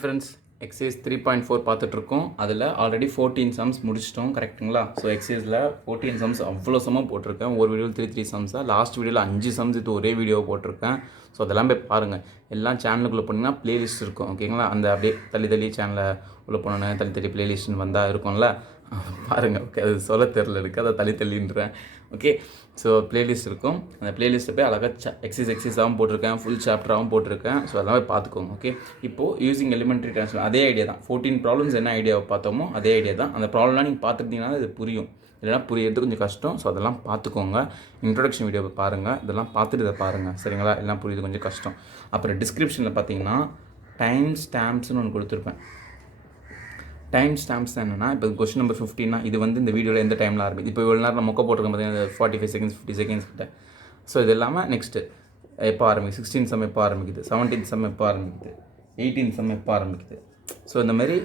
Friends exercise 3.4 பார்த்துட்ருக்கோம். அதில் already 14 sums முடிச்சிட்டோம், கரெக்டுங்களா? ஸோ எக்ஸசைஸில் 14 சம்ஸ் அவ்வளோ சமம் போட்டிருக்கேன். ஒரு வீடியோவில் 3 சம்ஸாக, லாஸ்ட் வீடியோவில் 5 சம்ஸ் இது ஒரே வீடியோ போட்டிருக்கேன். ஸோ அதெல்லாம் போய் பாருங்கள். எல்லாம் சேனலுக்குள்ளே போனீங்கன்னா ப்ளேலிஸ்ட் இருக்கும், ஓகேங்களா? அந்த அப்படியே தள்ளி சேனலை உள்ள போனோன்னே தள்ளி ப்ளேலிஸ்ட்னு வந்தால் இருக்கும்ல, பாருங்கள். ஓகே, அது சொல்ல தெரில இருக்குது, அதை தள்ளின்றேன். ஓகே, ஸோ ப்ளேலிஸ்ட் இருக்கும். அந்த ப்ளேலிஸ்ட்டை போய் அழகாக எக்ஸசைஸாகவும் போட்டிருக்கேன், ஃபுல் சாப்டராகவும் போட்டிருக்கேன். ஸோ அதெல்லாம் போய் பார்த்துக்கோங்க. ஓகே, இப்போது யூஸிங் எலிமெண்ட்ரி ட்ரான்ஸ்ஃபார்ம் அதே ஐடியா தான். 14 ப்ராப்ளம்ஸ் என்ன ஐடியாவை பார்த்தோமோ அதே ஐடியா தான். அந்த ப்ராப்ளம்லாம் நீங்கள் பார்த்துக்கிட்டீங்கன்னா இது புரியும், இல்லைனா புரியறது கொஞ்சம் கஷ்டம். ஸோ அதெல்லாம் பார்த்துக்கோங்க. இன்ட்ரொடக்ஷன் வீடியோவை பாருங்கள், இதெல்லாம் பார்த்துட்டு இதை பாருங்கள், சரிங்களா? எல்லாம் புரியுது கொஞ்சம் கஷ்டம். அப்புறம் டிஸ்கிரிப்ஷனில் பார்த்தீங்கன்னா டைம் ஸ்டாம்ப்ஸ்னு ஒன்று கொடுத்துருப்பேன். டைம் ஸ்டாம்ப்ஸ் தான் என்னென்னா, இப்போ கொஸ்டின் நம்பர் 15 இது வந்து இந்த வீடியோவில் எந்த டைமில் ஆரம்பிக்கும். இப்போ இவ்வளோ நேரம் நான் மொக்க போட்டிருக்கேன் பார்த்தீங்கன்னா, 45 செகண்ட்ஸ் 50 செகண்ட்ஸ் கிட்ட. ஸோ இது இல்லாமல் நெக்ஸ்ட்டு எப்போ ஆரம்பிக்குது, 16 சம் எப்போ ஆரம்பிக்குது, 17 சம் எப்போ ஆரம்பிக்குது, 18 சம் எப்போ ஆரம்பிக்குது. ஸோ இந்த மாதிரி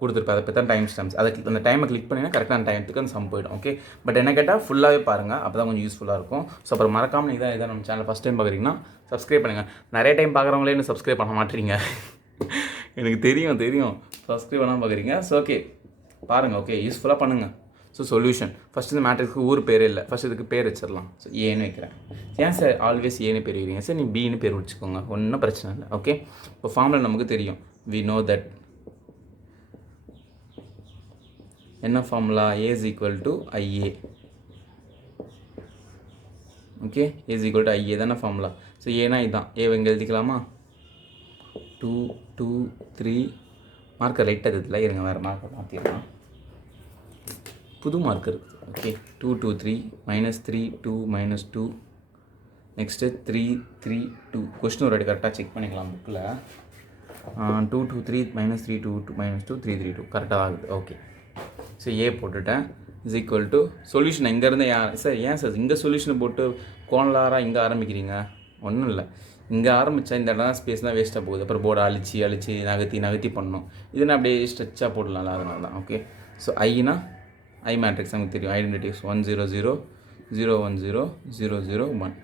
கொடுத்துருப்பேன். அதை பற்றி தான் டைம் ஸ்டாம்ப்ஸ். அதை அந்த டைமை கிளிக் பண்ணிங்கன்னா கரெக்டான டைத்துக்கு அந்த சம் போயிடும். ஓகே, பட் என்ன கேட்டால் ஃபுல்லாகவே பாருங்கள், அப்போ தான் கொஞ்சம் யூஸ்ஃபுல்லாக இருக்கும். ஸோ அப்புறம் மறக்காமல் நீங்கள் தான் நம்ம சேனல் ஃபஸ்ட் டைம் பார்க்குறீங்கன்னா சப்ஸ்கிரைப் பண்ணுங்கள். நிறைய டைம் பார்க்குறவங்களே இன்னும் சப்ஸ்கிரைப் பண்ண மாட்டேறீங்க, எனக்கு தெரியும் சப்ஸ்கிரைப் பண்ணாமல் பார்க்குறீங்க. ஸோ ஓகே பாருங்கள், ஓகே யூஸ்ஃபுல்லாக பண்ணுங்கள். ஸோ சொல்யூஷன் ஃபஸ்ட்டு இந்த மேட்ரிக்ஸ்க்கு ஊர் பேரே இல்லை, ஃபஸ்ட் இதுக்கு பேர் வச்சிடலாம். ஸோ ஏன்னு வைக்கிறேன். ஏன் சார் ஆல்வேஸ் ஏன்னு பேர் வைக்கிறீங்க சார்? நீ பின்னு பேர் வச்சுக்கோங்க, ஒன்றும் பிரச்சனை இல்லை. ஓகே, இப்போ ஃபார்முலா நமக்கு தெரியும். வி நோ தட் என்ன formula? A is equal to IA. Okay, A is equal to IA தானே ஃபார்முலா. ஸோ ஏன்னா இதுதான். ஏ இங்கே எழுதிக்கலாமா? 2 2 3 மார்க்கர் லைட்டாக இதில் இருங்க, வேறு மார்க்கர் மாற்றிடலாம். புது மார்க்கர் இருக்குது. Okay, 2 2 3 -3 2 -2 next 3 3 2. கொஸ்டின் ஒரு வாட்டி கரெக்டாக செக் பண்ணிக்கலாம் புக்கில். 2 2 3 -3 2 -2 3 3 2 கரெக்டாக ஆகுது. ஓகே, ஸோ ஏ போட்டுட்டேன். இஸ் ஈக்குவல் டு சொல்யூஷன் இங்கேருந்து சார் ஏன் சார் இங்கே சொல்யூஷனை போட்டு கோணலாராக இங்கே ஆரம்பிக்கிறீங்க? ஒன்றும் இல்லை, இங்கே ஆரம்பித்தா இந்த இடம் ஸ்பேஸ் தான் வேஸ்ட்டாக போகுது. அப்புறம் போர்டை அழிச்சு நகர்த்தி பண்ணணும். இதுனா அப்படியே ஸ்ட்ரெச்சாக போடலாம்ல, அதனால தான். ஓகே, ஸோ ஐனா ஐ மேட்ரிக்ஸ் நமக்கு தெரியும். ஐடென்டிட்டிஸ் 1 0 0 0 1 0 0 0 1.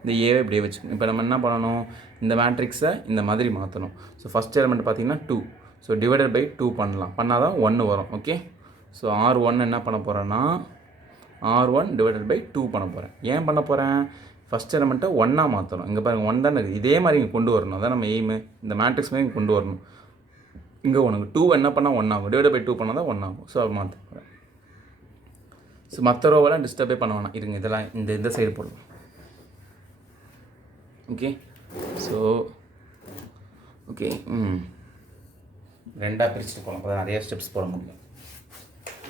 இந்த ஏவை இப்படியே வச்சுக்கணும். இப்போ நம்ம என்ன பண்ணணும்? இந்த மேட்ரிக்ஸை இந்த மாதிரி மாற்றணும். ஸோ ஃபஸ்ட் எலிமெண்ட் பார்த்தீங்கன்னா 2. ஸோ டிவைடட் பை 2 பண்ணால் தான் 1 வரும். ஓகே, ஸோ R1 என்ன பண்ண போகிறேன்னா R1 டிவைடட் பை 2 பண்ண போகிறேன். ஏன் பண்ண போகிறேன்? ஃபஸ்ட் எலிமெண்ட்டை 1ஆக மாற்றணும். இங்கே பாருங்கள் 1 தான் இருக்குது, இதே மாதிரி இங்கே கொண்டு வரணும். அதான் நம்ம எய்மு. இந்த மேட்ரிக்ஸ் மாதிரி இங்கே கொண்டு வரணும். இங்கே உனக்கு 2 என்ன பண்ணால் 1 ஆகும், டிவைட் பை 2 பண்ணால் தான் 1 ஆகும். ஸோ அது மாற்ற போகிறேன். ஸோ மற்ற ரோவெல்லாம் டிஸ்டர்பே பண்ண வேணாம். இருங்க, இதெல்லாம் இந்த சைடு போடலாம். ஓகே, ஸோ ஓகே ரெண்டாக பிரிச்சுட்டு போகலாம், அப்போ தான் நிறைய ஸ்டெப்ஸ் போட முடியும்.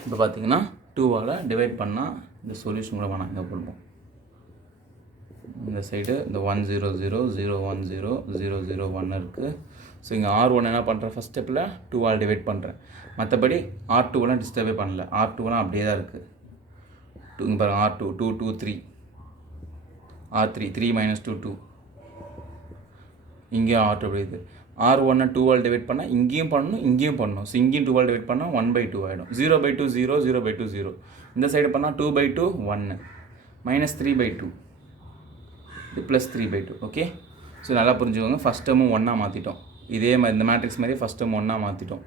இப்போ பார்த்தீங்கன்னா 2ஆல் டிவைட் பண்ணால் இந்த சொல்யூஷன் கூட வேணாம், இங்கே போடுவோம். இந்த சைடு இந்த 1 0 0 0 1 0 0 0 1 இருக்குது. ஸோ இங்கே R1 என்ன பண்ணுறேன்? ஃபஸ்ட் ஸ்டெப்பில் 2ஆல் டிவைட் பண்ணுறேன். மற்றபடி R2வெலாம் டிஸ்டர்பே பண்ணல, R2வெலாம் அப்படியே தான் இருக்குது. இங்கே பாருங்கள், R2 2 2 3 R3 3 -2 2. இங்கேயும் R2 அப்படி இருக்குது. R1 2ஆல் டிவைட் பண்ணால் இங்கேயும் பண்ணணும். ஸோ இங்கேயும் 2ஆல் டிவைட் பண்ணால் 1/2 ஆகிடும். 0/2 0 0/2 0. இந்த சைடு பண்ணால் 2/2 1 -3/2 இது +3/2. ஓகே, ஸோ நல்லா புரிஞ்சுக்கோங்க. ஃபஸ்ட் டேர்மும் 1ஆக மாற்றிட்டோம். இதே மாதிரி இந்த மேட்ரிக்ஸ் மாதிரி ஃபஸ்ட் டேர்ம் 1ஆக மாற்றிட்டோம்.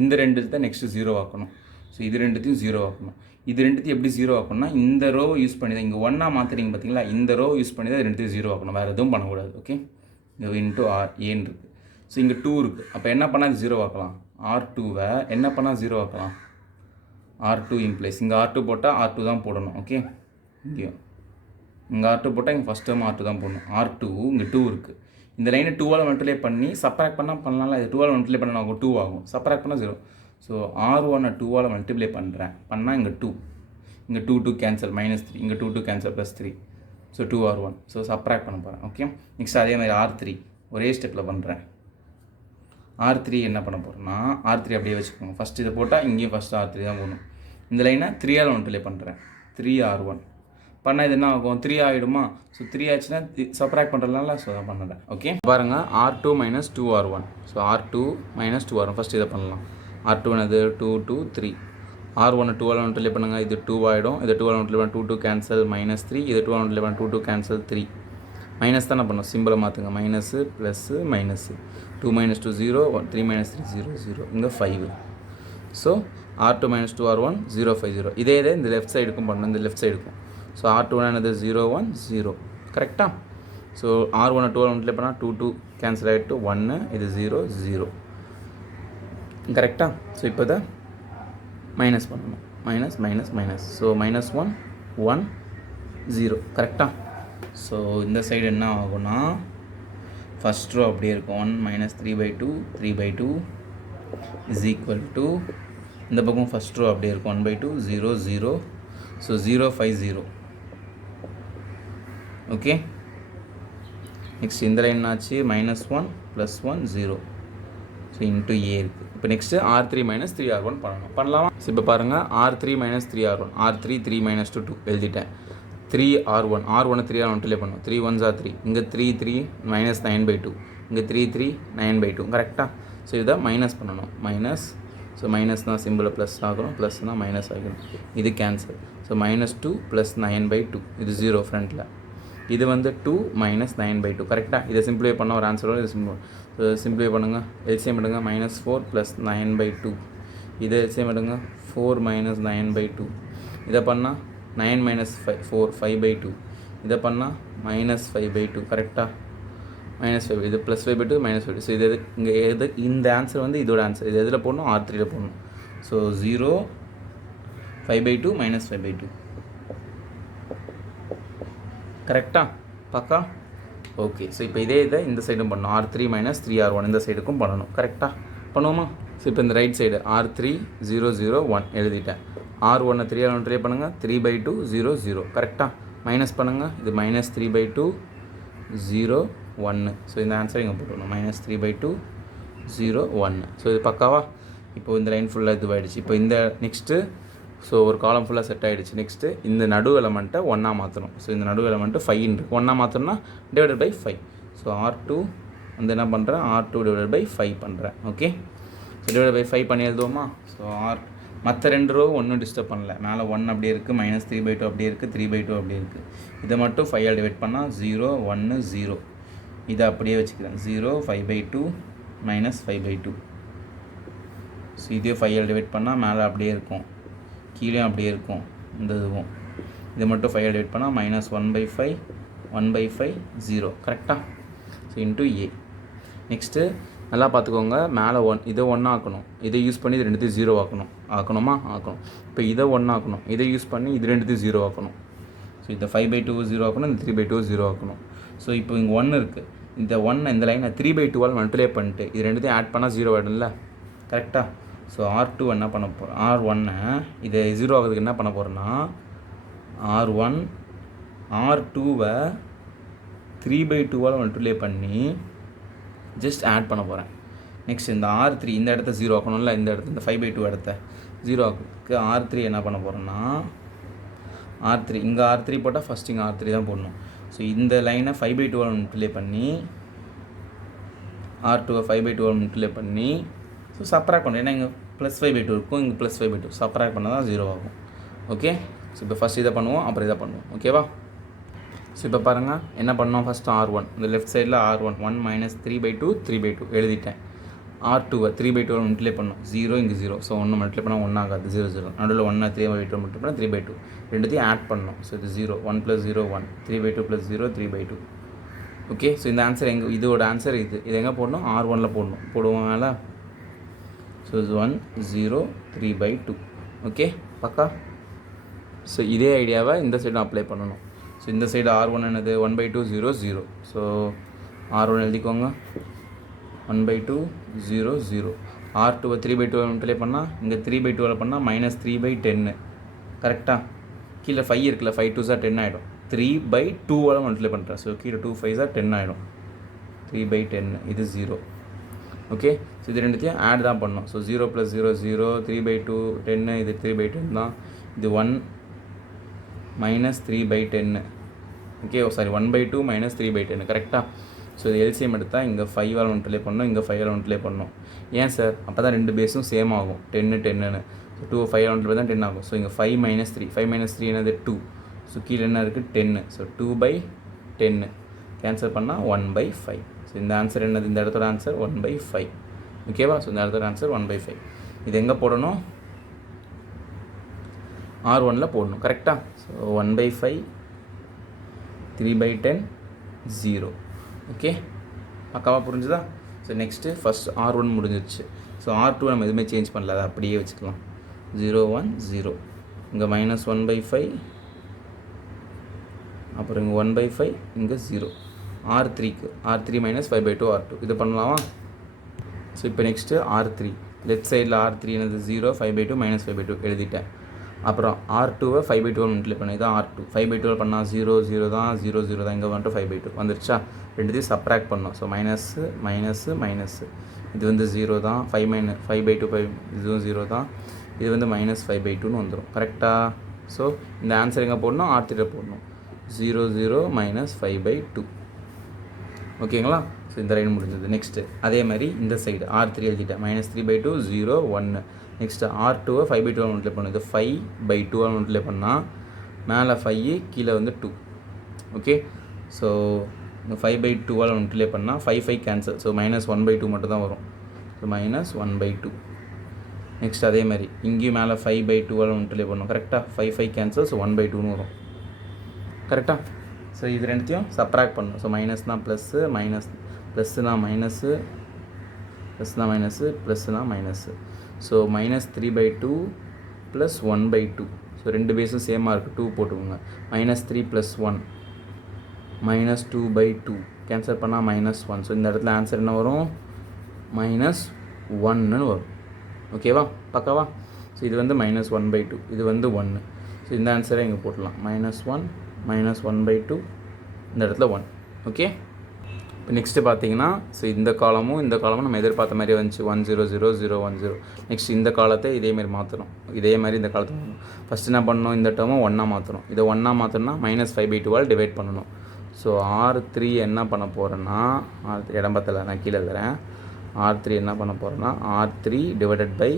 இந்த ரெண்டு தான் நெக்ஸ்ட்டு 0 ஆக்கணும். ஸோ இது ரெண்டுத்தையும் 0 ஆக்கணும். இது ரெண்டுத்தையும் எப்படி 0 ஆக்கணும்னா இந்த ரோவை யூஸ் பண்ணி தான். இங்கே 1ஆக மாற்றுறீங்க பார்த்தீங்களா, இந்த ரோவை யூஸ் பண்ணி தான் இது ரெண்டுத்தையும் 0 ஆக்கணும், வேறு எதுவும் பண்ணக்கூடாது. ஓகே, இங்கே இன்ட்டு R ஏன்னு இருக்குது. ஸோ இங்கே 2 இருக்குது. அப்போ என்ன பண்ணால் இது 0 ஆக்கலாம்? R2வை என்ன பண்ணால் 0 ஆக்கலாம்? R2 இம்ப்ளைஸ் இங்கே R2 போட்டால் R2 தான் போடணும். ஓகே, இங்கேயும் இங்கே R2 போட்டால் இங்கே ஃபஸ்ட் டைம் R2 தான் போடணும். R2 இங்கே 2 இருக்குது. இந்த லைனை 2ஆல் மல்டிப்ளை பண்ணி சப்ராக்ட் பண்ணலாம்ல. இது 2ஆல் மல்டிப்ளை பண்ண ஆகும், 2 ஆகும். சப்ராக்ட் பண்ணால் 0. ஸோ R1 2ஆல் மல்டிப்ளை பண்ணால் இங்கே 2, இங்கே 2 2 கேன்சல் -3, இங்கே 2 2 cancel +3. So 2R1. So subtract பண்ண போகிறேன். ஓகே, நெக்ஸ்ட் அதே மாதிரி R3 ஒரே ஸ்டெப்பில் பண்ணுறேன். R3 என்ன பண்ண போகிறேன்னா R3 அப்படியே வச்சுக்கோங்க. ஃபஸ்ட் இதை போட்டால் இங்கேயும் ஃபஸ்ட்டு R3 தான் போடணும். இந்த லைனை 3ஆல் மல்டிப்ளை பண்ணுறேன். 3R1 பண்ணால் இது என்ன ஆகும்? 3 ஆகிடுமா? ஸோ 3 ஆச்சுன்னா சப்ராக்ட் பண்ணுறதுனால ஸோ தான் பண்ணுறேன். ஓகே, பாருங்கள் R2 - 2R1. So R2 - 2R1 first இதை பண்ணலாம். R2 என்னது 2 2 3. R1 2ஆல் மல்டிப்ளை பண்ணுங்கள், இது 2 ஆகிடும். இது 2ஆல் மல்டிப்ளை பண்ண 2 2 கேன்சல் -3. இது 2ஆல் மல்டிப்ளை பண்ண 2 2 கேன்சல் 3. மைனஸ் தானே பண்ணோம், சிம்பிளை மாற்றுங்க. Minus plus minus 2 minus 2 0, 3 minus 3 0 0, இங்கே 5. So R2 minus 2 R1 0 5 0. இதே இந்த லெஃப்ட் சைடுக்கும் பண்ணணும், இந்த லெஃப்ட் சைடுக்கும். ஸோ R2 என்னது 0 1 0, கரெக்டாக? ஸோ R1 2 மல்டிப்ளை பண்ணால் 2 2 கேன்சல் ஆகிட்டு 1, இது 0 0, கரெக்டாக? ஸோ இப்போ தான் மைனஸ் பண்ணணும், மைனஸ் மைனஸ் மைனஸ். ஸோ -1 1 0, கரெக்டாக? ஸோ இந்த சைடு என்ன ஆகும்னா ஃபஸ்ட் ரோ அப்படியே இருக்கும். 1 minus 3/2 3/2 இஸ் ஈக்குவல் டு இந்த பக்கம் ஃபஸ்ட் ரோ அப்படியே இருக்கும் 1/2 0 0. ஸோ 0 5 0. ஓகே, நெக்ஸ்ட் இந்த லைன் ஆச்சு -1 +1 0. ஸோ இன்ட்டு ஏ இருக்குது. இப்போ நெக்ஸ்ட்டு R3 - 3R1 பண்ணலாமா? ஸோ இப்போ பாருங்கள், R3 - 3R1, R3 3 - 2 2 எழுதிட்டேன். 3R1 3R1 மல்டிப்ளை பண்ணும். 3 1s are 3, இங்கே 3 3 -9/2, இங்கே 3 3 9/2, கரெக்டாக? ஸோ இதை மைனஸ் பண்ணணும், மைனஸ். ஸோ மைனஸ் தான் சிம்பிளை ப்ளஸ் ஆகணும், ப்ளஸ்னால் மைனஸ் ஆகணும், இது கேன்சல். ஸோ -2 + 9/2, இது 0 ஃப்ரண்ட்டில். இது வந்து 2 - 9/2, கரெக்டாக? இதை சிம்பிளிஃபை பண்ண ஒரு ஆன்சரோட இது சிம்பிளிஃபை பண்ணுங்கள். எல்சிஎம் எடுங்க, -4 + 9/2. இதை எல்சிஎம் எடுங்க, 4 - 9/2. இதை பண்ணால் 9 - 4 5/2. இதை பண்ணால் -5/2, கரெக்டாக? -5, இது +5/2 -5. ஸோ இது இங்கே எது இந்த ஆன்சர் வந்து இதோட ஆன்சர். இது எதில் போடணும்? R3யில் போடணும். ஸோ 0 5/2 -5/2, கரெக்டாக? பக்கா? ஓகே. ஸோ இப்போ இதே இதை இந்த சைடும் பண்ணணும். R3 - 3R1 இந்த சைடுக்கும் பண்ணணும், கரெக்டாக? பண்ணுவோமா? ஸோ இப்போ இந்த ரைட் சைடு R3 0 0 1 எழுதிட்டேன். R1 3R1 ட்ரை பண்ணுங்கள், 3/2 0 0, கரெக்டாக? மைனஸ் பண்ணுங்கள், இது -3/2 0 1. ஸோ இந்த ஆன்சர் இங்கே போட்டுக்கணும், -3/2 0 1. ஸோ இது பக்காவா? இப்போது இந்த லைன் ஃபுல்லாக இதுவாகிடுச்சு. இப்போ இந்த நெக்ஸ்ட்டு ஸோ ஒரு காலம் ஃபுல்லாக செட் ஆகிடுச்சு. நெக்ஸ்ட்டு இந்த நடு எலமெண்ட்டை 1 மாற்றணும். ஸோ இந்த நடு எலமெண்ட்டு 5 இருக்குது, 1 மாற்றணும்னா /5. ஸோ R2 வந்து என்ன பண்ணுறேன், R2 / 5 பண்ணுறேன். ஓகே, ஸோ /5 பண்ணி எழுதுவோமா? ஸோ மற்ற 2 ரோ ஒன்றும் டிஸ்டர்ப் பண்ணல. மேலே 1 அப்படியே இருக்குது, -3/2 அப்படியே இருக்குது, 3/2 அப்படியே இருக்குது. இதை மட்டும் 5 டிவைட் பண்ணால் 0 1 0. இதை அப்படியே வச்சுக்கிறேன், 0 5/2 -5/2. ஸோ இதே 5 டிவைட் பண்ணால் மேலே அப்படியே இருக்கும், கீழே அப்படியே இருக்கும். இந்த இதுவும் இதை மட்டும் 5 டிவைட் பண்ணால் -1/5 1/5 0, கரெக்டாக? ஸோ இன்ட்டு ஏ. நெக்ஸ்ட்டு நல்லா பார்த்துக்கோங்க, மேலே 1 இதை 1 ஆக்கணும். இதை யூஸ் பண்ணி இது ரெண்டுத்தையும் 0 ஆக்கணும். ஆக்கணுமா? ஆக்கணும். இப்போ இதை 1 ஆக்கணும், இதை யூஸ் பண்ணி இது ரெண்டுத்தையும் 0 ஆக்கணும். ஸோ இந்த 5/2 0 ஆக்கணும், இந்த 3/2 0 ஆக்கணும். ஸோ இப்போ இங்கே 1 இருக்குது, இந்த 1 இந்த லைனை 3/2 மல்டிப்ளை பண்ணிட்டு இது ரெண்டுத்தையும் ஆட் பண்ணால் 0 ஆகிடும்ல, கரெக்டாக? ஸோ R2 என்ன பண்ண போகிறோம், R1 இதை 0 ஆகிறதுக்கு என்ன பண்ண போகிறோன்னா, R1 R2வை 3/2 மல்டிப்ளை பண்ணி ஜஸ்ட் ஆட் பண்ண போகிறேன். நெக்ஸ்ட் இந்த R3 இந்த இடத்த 0 ஆக்கணும்ல, இந்த இடத்த இந்த 5/2 இடத்த 0 ஆக்குறதுக்கு R3 என்ன பண்ண போகிறோன்னா, R3 இங்கே R3 போட்டால் ஃபஸ்ட் இங்கே R3 தான் போடணும். ஸோ இந்த லைனை 5/2 மல்டிப்ளை பண்ணி R2வை 5/2 மல்டிப்ளை பண்ணி ஸோ சப்ராக்ட் பண்ணுறேன். ஏன்னா இங்கே +5/2 இருக்கும், இங்கே +5/2 சப்ராக்ட் பண்ணால் தான் 0 ஆகும். ஓகே, ஸோ இப்போ ஃபஸ்ட் இதை பண்ணுவோம், அப்புறம் இதை பண்ணுவோம். ஓகேவா? ஸோ இப்போ பாருங்கள் என்ன பண்ணோம், ஃபஸ்ட்டு R1 இந்த லெஃப்ட் சைடில் R1 1 - 3/2 3/2 எழுதிட்டேன். R2வை 3/2 மல்டிப்ளை பண்ணோம், 0 இங்கே 0. ஸோ 1 மல்டிப்ளை பண்ணால் 1 ஆகாது, 0 0. நடுவில் 1 3/2 மல்டிப்ளை பண்ணால் 3/2. ரெண்டுத்தையும் ஆட் பண்ணோம். ஸோ இது 0 1 + 0 1 3/2 + 0 3/2. ஓகே, ஸோ இந்த ஆன்சர் எங்கே, இதோட ஆன்சர் இது எங்கே போடணும், R1ல் போடணும். போடுவோம் மேலே. ஸோ 1 0 3/2. ஓகே, பக்கா? ஸோ இதே ஐடியாவை இந்த சைடும் அப்ளை பண்ணணும். ஸோ இந்த சைடு R1 என்னது 1/2 0 0. ஸோ R1 எழுதிக்கோங்க, 1/2 0 0. R2வை 3/2 மல்டிப்ளை பண்ணால் இங்கே 3/2 பண்ணால் -3/10, கரெக்டாக? கீழே 5 இருக்குல்ல, 5 2s 10 ஆகிடும். 3/2 மல்டிப்ளை பண்ணுறேன். ஸோ கீழே 2 5s 10 ஆகிடும், 3/10 இது 0. ஓகே, ஸோ இது ரெண்டுத்தையும் ஆட் தான் பண்ணோம். ஸோ 0 + 0 0 3/2 10, இது 3/10 தான். இது 1 -3/10. ஓகே, சாரி 1/2 -3/10, கரெக்டாக? ஸோ இது எல்சிஎம் எடுத்தால் இங்கே 5 மல்டிப்ளை பண்ணணும், இங்கே 5 மல்டிப்ளை பண்ணணும். ஏன் சார்? அப்போ தான் ரெண்டு பேஸும் சேம் ஆகும், 10 10ன்னு. ஸோ 2 5 மல்டிப்ளை தான் 10 ஆகும். ஸோ இங்கே 5 - 3 5 - 3 என்னது 2. ஸோ கீழே என்ன இருக்குது 10. ஸோ 2/10 கேன்சல் பண்ணால் 1/5. ஸோ ஸோ இந்த ஆன்சர் என்னது, இந்த இடத்தோட ஆன்சர் 1/5. ஓகேவா? ஸோ இந்த இடத்தோட ஆன்சர் 1/5. இது எங்கே போடணும், R1ல் போடணும். கரெக்டாக? ஸோ 1/5 3/10 0. ஓகே, பக்காவாக புரிஞ்சுதா? ஸோ நெக்ஸ்ட்டு ஃபஸ்ட் R1 முடிஞ்சிருச்சு. ஸோ R2 நம்ம எதுவுமே சேஞ்ச் பண்ணல, அதை அப்படியே வச்சுக்கலாம். 0 1 0, இங்கே -1/5, அப்புறம் இங்கே 1/5, இங்கே 0. R3க்கு R3 -5/2 R2 இது பண்ணலாமா? ஸோ இப்போ நெக்ஸ்ட்டு R3, லெஃப்ட் சைடில் R3 என்னது 0 5/2 -5/2 எழுதிட்டேன். அப்புறம் R2வை 5/2 மல்டிப்ளை பண்ணி தான் R2. 5/2 பண்ணால் 0 0 தான், 0 0 தான், இங்கே வந்துட்டு 5/2 வந்துருச்சா? ரெண்டுத்தையும் சப்ராக்ட் பண்ணோம். ஸோ மைனஸு மைனஸு மைனஸு, இது வந்து 0 தான், 5/2 இதுவும் 0 தான், இது வந்து -5/2ன்னு வந்துடும். கரெக்டாக? ஸோ இந்த ஆன்சர் எங்கே போடணும், R3ல் போடணும். 0 0 -5/2. ஓகேங்களா? ஸோ இந்த லைன் முடிஞ்சது. நெக்ஸ்ட்டு அதே மாதிரி இந்த சைடு R3 எழுதிட்டேன். -3/2 0 1. நெக்ஸ்ட்டு R2வை 5/2 மல்டிப்ளை பண்ணுது. 5/2 மல்டிப்ளை பண்ணால் மேலே 5 கீழே வந்து 2. ஓகே, ஸோ இந்த 5/2 மல்டிப்ளை பண்ணால் 5 கேன்சல். ஸோ -1/2 மட்டும் தான் வரும். ஸோ -1/2. நெக்ஸ்ட் அதே மாதிரி இங்கேயும் மேலே 5/2 மல்டிப்ளை பண்ணணும். கரெக்டாக? 5 கேன்சல். ஸோ 1/2ன்னு வரும். கரெக்டாக? ஸோ இது ரெண்டுத்தையும் சப்ராக்ட் பண்ணணும். ஸோ மைனஸ்னால் ப்ளஸ்ஸு, ப்ளஸ்ஸுனா மைனஸு, ப்ளஸ்னா மைனஸு, ப்ளஸ்ஸுனா மைனஸு. ஸோ -3/2 + 1/2. ஸோ ரெண்டு பேஸும் சேமாக இருக்குது, 2 போட்டுக்கோங்க. -3 + 1 -2/2 கேன்சல் பண்ணால் -1. ஸோ இந்த இடத்துல ஆன்சர் என்ன வரும், -1ன்னு வரும். ஓகேவா? பக்காவா? ஸோ இது வந்து -1/2, இது வந்து 1. ஸோ இந்த ஆன்சரை இங்கே போட்டலாம். -1 -1/2, இந்த இடத்துல 1. ஓகே, இப்போ நெக்ஸ்ட்டு பார்த்தீங்கன்னா, ஸோ இந்த காலமும் நம்ம எதிர்பார்த்த மாதிரி வந்துச்சு. 1 0 0 0 1 0. நெக்ஸ்ட் இந்த காலத்தை இதேமாரி மாற்றணும். இதே மாதிரி இந்த காலத்தை மாற்றணும். ஃபஸ்ட்டு என்ன பண்ணணும், இந்த டேர்மை 1ஆக மாற்றணும். இதை 1ஆக மாற்றணும்னா -5/2 டிவைட் பண்ணணும். ஸோ R3 என்ன பண்ண போகிறேன்னா, இடம் பத்தலை, நான் கீழே எழுதுறேன். R3 என்ன பண்ண போகிறேன்னா, R3 டிவைடட் பை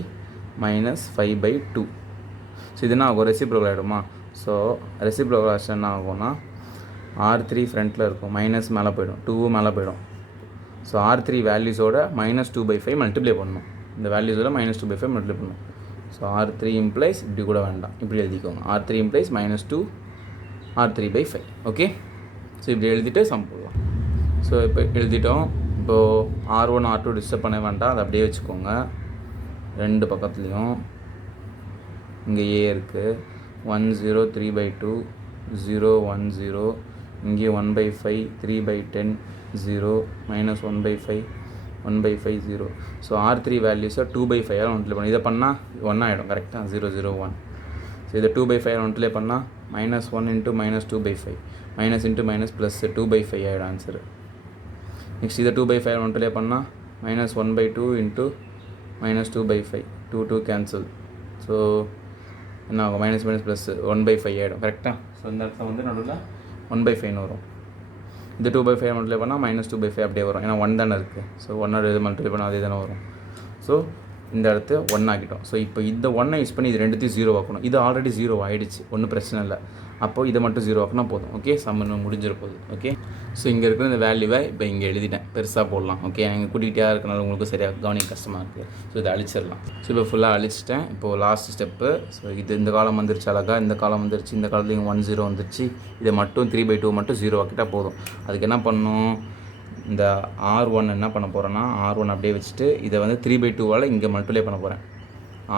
-5/2. ஸோ இது என்ன ஆகும், ரெசிப்ரோக்கல் ஆகிடுமா? ஸோ ரெசிப்ரோக்கல் ஆக்ஷன் என்ன ஆகும்னா, R3 ஃப்ரண்ட்டில் இருக்கும், மைனஸ் மேலே போய்டும், 2 மேலே போய்டும். ஸோ R3 வேல்யூஸோட -2/5 மல்டிப்ளை பண்ணணும். இந்த வேல்யூஸோட -2/5 மல்டிப்ளை பண்ணணும். ஸோ R3 இம்ப்ளைஸ் இப்படி கூட வேண்டாம், இப்படி எழுதிக்கோங்க. R3 implies -2 R3/5. Okay, so இப்படி எழுதிட்டு சம் போடலாம். ஸோ இப்போ எழுதிட்டோம். இப்போது R1 R2 டிஸ்டர்ப் பண்ண வேண்டாம், அதை அப்படியே வச்சுக்கோங்க. ரெண்டு பக்கத்துலேயும் இங்கே A இருக்குது. 1 0 3/2 0 1 0. இங்கே 1/5 3/10 0 -1/5 1/5 0. ஸோ R3 வேல்யூஸை 2/5 மல்டிப்ளை பண்ணி இதை பண்ணால் 1 ஆகிடும். கரெக்டாக? 0 0 1. ஸோ இதை 2/5 மல்டிப்ளை பண்ணால் -1 × -2/5 மைனஸ் இன்ட்டு மைனஸ் ப்ளஸ் 2/5 ஆகிடும் ஆன்சரு. நெக்ஸ்ட் இதை 2/5 மல்டிப்ளை பண்ணால் -1/2 × -2/5 2 கேன்சல். ஸோ என்ன ஆகும், மைனஸ் ப்ளஸ் 1/5 ஆகிடும். கரெக்டாக? ஸோ இந்த இடத்துல வந்து நடுவில் 1/5 வரும். இந்த 2/5 மல்டிப்ளை பண்ணால் -2/5 அப்படியே வரும், ஏன்னா 1 தானே இருக்குது. ஸோ 1 இது மல்டிப்ளை பண்ணால் அதே தானே வரும். ஸோ இந்த இடத்த 1 ஆகிட்டோம். ஸோ இப்போ இந்த 1 யூஸ் பண்ணி இது ரெண்டுத்தையும் 0 ஆக்கணும். இது ஆல்ரெடி 0 ஆகிடுச்சு, ஒன்றும் பிரச்சனை இல்லை. அப்போது இதை மட்டும் 0 ஆக்கினா போதும். ஓகே, சம்மன் முடிஞ்சிட போகுது. ஓகே, ஸோ இங்கே இருக்கிற இந்த வேல்யூவை இப்போ இங்கே எழுதிட்டேன், பெருசாக போடலாம். ஓகே, இங்கே கூட்டிகிட்டே இருக்கனால உங்களுக்கு சரியாக கவனிக்க கஷ்டமாக இருக்குது. ஸோ இதை அழிச்சிடலாம். ஸோ இப்போ ஃபுல்லாக அழிச்சிட்டேன். இப்போது லாஸ்ட் ஸ்டெப்பு. ஸோ இது இந்த காலம் வந்துருச்சு அழகாக, இந்த காலம் வந்துருச்சு, இந்த காலத்துலேயும் 1 0 வந்துருச்சு. இதை மட்டும் 3/2 மட்டும் 0 ஆக்கிட்டால் போதும். அதுக்கு என்ன பண்ணணும், இந்த R1 என்ன பண்ண போகிறேன்னா, R1 அப்படியே வச்சுட்டு இதை வந்து 3/2 இங்கே மல்டிப்ளை பண்ண போகிறேன்.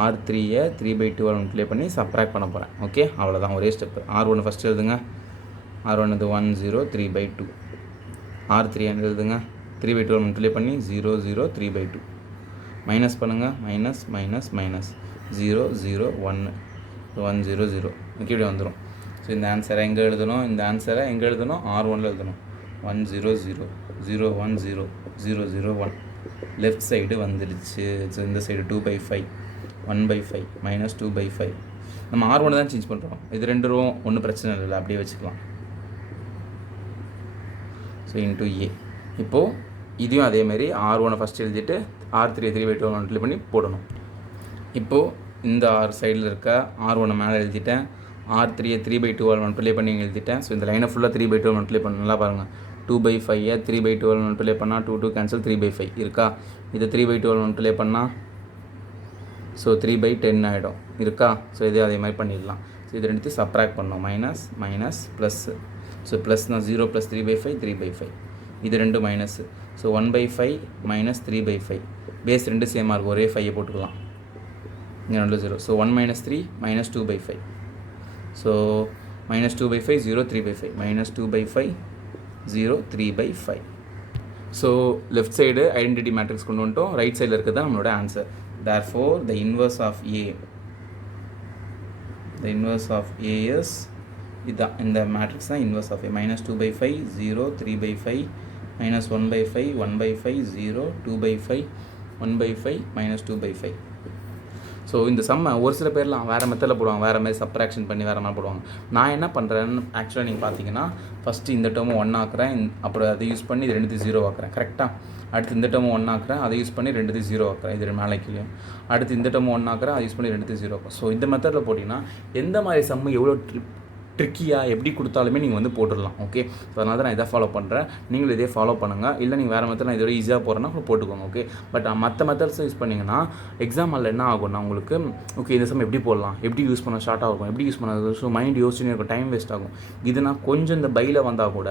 R3யை 3/2 மல்டிப்ளை பண்ணி சப்ராக்ட் பண்ண போகிறேன். ஓகே, அவ்வளோதான், ஒரே ஸ்டெப்பு. R1 ஃபஸ்ட்டு எழுதுங்க. R1 இது 1 0 3/2. R3 எழுதுங்க, 3/2 மல்டிப்ளை பண்ணி 0 0 3/2. மைனஸ் பண்ணுங்கள், மைனஸ் 0 0 1 1 0 0. ஓகே, இப்படி வந்துடும். ஸோ இந்த ஆன்சரை எங்கே எழுதணும், இந்த ஆன்சரை எங்கே எழுதணும், R1ல் எழுதணும். 1 0 0 0 1 0 0 0 1. லெஃப்ட் சைடு வந்துடுச்சு. ஸோ இந்த சைடு 2/5 1/5 -2/5. நம்ம R1 தான் சேஞ்ச் பண்ணுறோம். இது ரெண்டும் ஒன்றும் பிரச்சனை இல்லை, அப்படியே வச்சுக்கலாம். So into A. இப்போது இதையும் அதேமாரி R1 ஃபஸ்ட் எழுதிட்டு R3 3/2 மல்டிப்ளை பண்ணி போடணும். இப்போது இந்த சைடில் இருக்க R1 மேலே எழுதிட்டேன், R3 3/2 மல்டிப்ளை பண்ணி எழுதிட்டேன். ஸோ இந்த லைனை ஃபுல்லாக 3/2 மல்டிப்ளை பண்ண, நல்லா பாருங்கள். 2/5 3/12 மல்டிப்ளை பண்ணால் 2 கேன்சல் 3/5 இருக்கா. இது 3/12 மல்டிப்ளை பண்ணால் ஸோ 3/10 ஆகிடும் இருக்கா. ஸோ இதே அதே மாதிரி பண்ணிடலாம். ஸோ இது ரெண்டுத்தையும் சப்ராக்ட் பண்ணோம். Minus minus plus. ஸோ ப்ளஸ்னால் 0 + 3/5 3/5. இது ரெண்டு மைனஸு. So 1/5 minus 3/5. பேஸ் ரெண்டு சேமாக இருக்கும், ஒரே 5 போட்டுக்கலாம். இங்கே ரெண்டு 0. So 1 - 3 - 2/5. So -2/5 0 3/5 -2/5 0 3/5. So left side identity matrix கொண்டு வந்துட்டோம். ரைட் சைடில் இருக்கிறது தான் நம்மளோட answer. therefore the inverse of A is இதான் இந்த மேட்ரிக்ஸ் தான் இன்வர்ஸ் ஆஃப் A. -2/5 0 3/5 -1/5 1/5 0 2/5 1/5 -2/5. ஸோ இந்த சம்மை ஒரு சில பேர்லாம் வேறு மெத்தடில் போடுவாங்க, வேறு மாதிரி சப்ராக்ஷன் பண்ணி வேறு மாதிரி போடுவாங்க. நான் என்ன பண்ணுறேன்னு ஆக்சுவலாக நீங்கள் பார்த்தீங்கன்னா ஃபஸ்ட்டு இந்த டேர்மும் 1 ஆக்குறேன், அப்புறம் அதை யூஸ் பண்ணி இது ரெண்டுத்தையும் 0 ஆக்குறேன் கரெக்டாக. அடுத்து இந்த டேர்மும் 1 ஆக்குறேன், அதை யூஸ் பண்ணி ரெண்டுத்தையும் 0 ஆக்குறேன், இது மேலே கீழே. அடுத்து இந்த டேர்மும் 1 ஆக்குறேன், அதை யூஸ் பண்ணி ரெண்டுத்தையும் 0 ஆக்குறேன். ஸோ இந்த மெத்தடில் போட்டிங்கன்னா எந்த மாதிரி சம்மு எவ்வளோ ட்ரிக்கியாக எப்படி கொடுத்தாலுமே நீங்கள் வந்து போட்டுடலாம். ஓகே, ஸோ அதனால தான் நான் இதை ஃபாலோ பண்ணுறேன். நீங்களும் இதே ஃபாலோ பண்ணுங்கள். இல்லை நீங்கள் வேறு மெத்தட் நான் இதோட ஈஸியாக போகிறேன்னா போட்டுக்கோங்க. ஓகே, பட் மற்ற மெத்தட்ஸை யூஸ் பண்ணிங்கன்னா எக்ஸாம் ஹாலில் என்ன ஆகும்னா உங்களுக்கு ஓகே இந்த சம் எப்படி போடலாம், எப்படி யூஸ் பண்ண ஷார்ட்டாக இருக்கும், எப்படி யூஸ் பண்ண ஸோ மைண்ட் யோசிச்சுன்னு இருக்கும், டைம் வேஸ்ட் ஆகும். இதுனா கொஞ்சம் இந்த பையில் வந்தால் கூட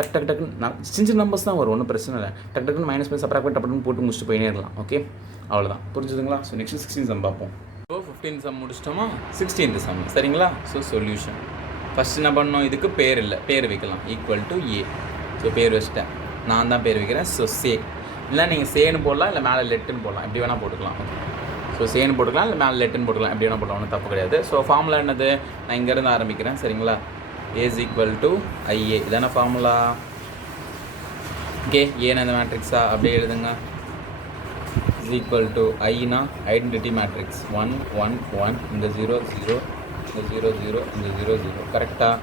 டக்குன்னு சின்ன நம்பர்ஸ் தான் வரும், ஒன்றும் பிரச்சனை இல்லை. டக்குன்னு மைனஸ் பண்ணி சப்ராக்ட் பண்ணி போட்டு முடிச்சுட்டு போயினே இருக்கலாம். ஓகே, அவ்வளோதான், புரிஞ்சுதுங்களா. ஸோ நெக்ஸ்ட் 16 சம் பார்ப்போம். ஸோ 15 சம் முடிச்சிட்டோமா, 16th சம் சரிங்களா. ஸோ சொல்யூஷன் ஃபஸ்ட் என்ன பண்ணணும், இதுக்கு பேர் இல்லை, பேர் வைக்கலாம். Equal to A. ஸோ பேர் வச்சுட்டேன், நான் தான் பேர் வைக்கிறேன். ஸோ சே இல்லை நீங்கள் சேன்னு போடலாம், இல்லை மேலே லெட்டுன்னு போடலாம், எப்படி வேணால் போட்டுக்கலாம். ஸோ சேன்னு போட்டுக்கலாம், இல்லை மேலே லெட்டுன்னு போட்டுக்கலாம், எப்படி வேணால் போடலாம், ஒன்றும் தப்பு கிடையாது. ஸோ ஃபார்முலா என்னது, நான் இங்கேருந்து ஆரம்பிக்கிறேன் சரிங்களா. A is equal to IA இதான ஃபார்முலா. ஓகே, ஏன்னா இந்த மேட்ரிக்ஸா அப்படியே எழுதுங்க. is equal to ஐனா ஐடென்டிட்டி மேட்ரிக்ஸ் 1 1 1 இந்த 0 0 இந்த 0 0 இந்த 0 0 கரெக்டாக.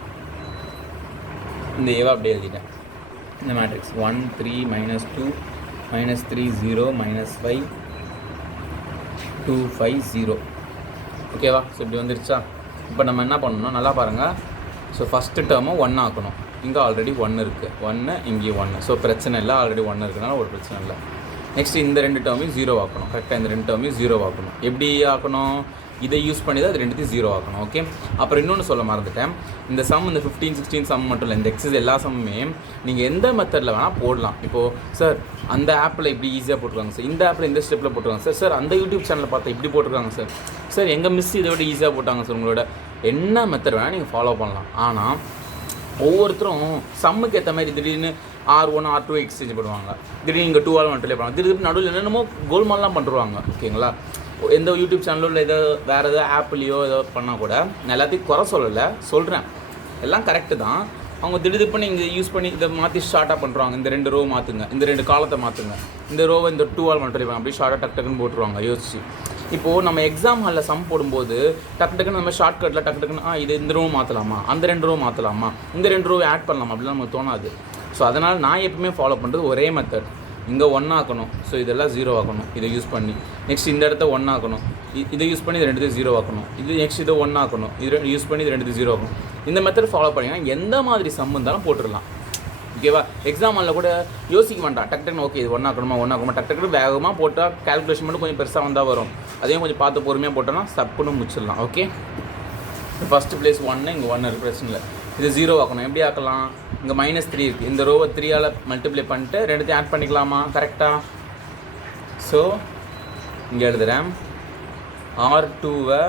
இந்த ஏவா அப்படியே எழுதிட்டேன். இந்த மேட்ரிக்ஸ் 1 3 -2 -3 0 -5 2 5 0 ஓகேவா. ஸோ இப்படி வந்துருச்சா. இப்போ நம்ம என்ன பண்ணணும் நல்லா பாருங்கள். ஸோ ஃபஸ்ட்டு டேர்மை 1 ஆக்கணும். இங்கே ஆல்ரெடி 1 இருக்குது, 1 இங்கேயும் 1. ஸோ பிரச்சனை இல்லை, ஆல்ரெடி 1 இருக்குனால ஒரு பிரச்சனை இல்லை. நெக்ஸ்ட் இந்த ரெண்டு டேர்மையும் 0 ஆக்கணும். கரெக்டாக இந்த ரெண்டு டேர்மையும் 0 ஆக்கணும். எப்படி ஆக்கணும், இதை யூஸ் பண்ணி தான் அது ரெண்டுத்தையும் 0 ஆக்கணும். ஓகே, அப்புறம் இன்னொன்று சொல்ல மறந்துட்டேன். இந்த சம் இந்த 15 16 சம் மட்டும் இல்லை, இந்த எக்ஸஸ் எல்லா சம்முமே நீங்கள் எந்த மெத்தடில் வேணால் போடலாம். இப்போது சார் அந்த ஆப்பில் இப்படி ஈஸியாக போட்டுருக்காங்க சார், இந்த ஆப்பில் இந்த ஸ்டெப்பில் போட்டுருக்காங்க சார், சார் அந்த யூடியூப் சேனலில் பார்த்தா இப்படி போட்டிருக்காங்க சார், சார் எங்கள் மிஸ் இதை விட ஈஸியாக போட்டாங்க சார். உங்களோட என்ன மெத்தட் வேணால் நீங்கள் ஃபாலோ பண்ணலாம். ஆனால் ஒவ்வொருத்தரும் சம்முக்கு ஏற்ற மாதிரி திடீர்னு R1 R2 எக்ஸ்சேஞ்ச் பண்ணுவாங்க, திடீர்னு இங்கே 2 மல்டிப்ளை பண்ணுவாங்க, திடீர்னு நடுவில் என்னென்னமோ கோல்மால்லாம் பண்ணுறாங்க. ஓகேங்களா, எந்த யூடியூப் சேனலோ இல்லை ஏதோ வேறு ஏதோ ஆப்லேயோ ஏதோ பண்ணால் கூட நான் எல்லாத்தையும் குறை சொல்லலை, சொல்கிறேன் எல்லாம் கரெக்டு தான். அவங்க திடீர் பண்ணி இங்கே யூஸ் பண்ணி இதை மாற்றி ஷார்ட்டாக பண்ணுறாங்க. இந்த 2 ரோ மாற்றுங்க, இந்த 2 காலத்தை மாற்றுங்க, இந்த ரோவை இந்த 2 மல்டிப்ளை பண்ண அப்படி ஷார்ட்டாக டக்குன்னு போட்டுருவாங்க யோசிச்சு. இப்போது நம்ம எக்ஸாம் ஹாலில் சம் போடும்போது டக்குன்னு நம்ம ஷார்ட்கட்டில் டக்குன்னு இது இந்த ரோ மாற்றலாமா, அந்த 2 ரோ மாற்றலாமா, இந்த 2 ரோவை ஆட் பண்ணலாமா அப்படிலாம் நமக்கு தோணாது. ஸோ அதனால் நான் எப்பவுமே ஃபாலோ பண்ணுறது ஒரே மெத்தட். இங்கே 1 ஆக்கணும், ஸோ இதெல்லாம் 0 ஆக்கணும் இதை யூஸ் பண்ணி. நெக்ஸ்ட் இந்த இடத்த 1 ஆக்கணும், இதை யூஸ் பண்ணி இது ரெண்டுத்தையும் 0 ஆக்கணும். இது நெக்ஸ்ட் இதை 1 ஆக்கணும், இது யூஸ் பண்ணி இது ரெண்டுத்தையும் 0 ஆக்கணும். இந்த மெத்தட் ஃபாலோ பண்ணிங்கன்னா எந்த மாதிரி சம் இருந்தாலும் போட்டுடலாம். ஓகேவா, எக்ஸாம் ஹாலில் கூட யோசிக்க வேண்டாம், டக்குன்னு ஓகே இது 1 ஆக்கணுமா 1 ஆக்கணுமா டக்குன்னு வேகமாக போட்டால் கால்குலேஷன் மட்டும் கொஞ்சம் பெருசாக வந்தால் வரும். அதையும் கொஞ்சம் பார்த்து பொறுமையாக போட்டோன்னா சப்புன்னு முடிச்சிடலாம். ஓகே, ஃபஸ்ட்டு ப்ளேஸ் 1, இங்கே 1 இருக்குது பிரச்சனை இல்லை. இது 0 ஆக்கணும், எப்படி ஆக்கலாம், இங்கே -3 இருக்குது, இந்த ரோவை 3ஆல் மல்டிப்ளை பண்ணிட்டு ரெண்டுத்தையும் ஆட் பண்ணிக்கலாமா கரெக்டாக. ஸோ இங்கே எழுதுகிறேன் R2வை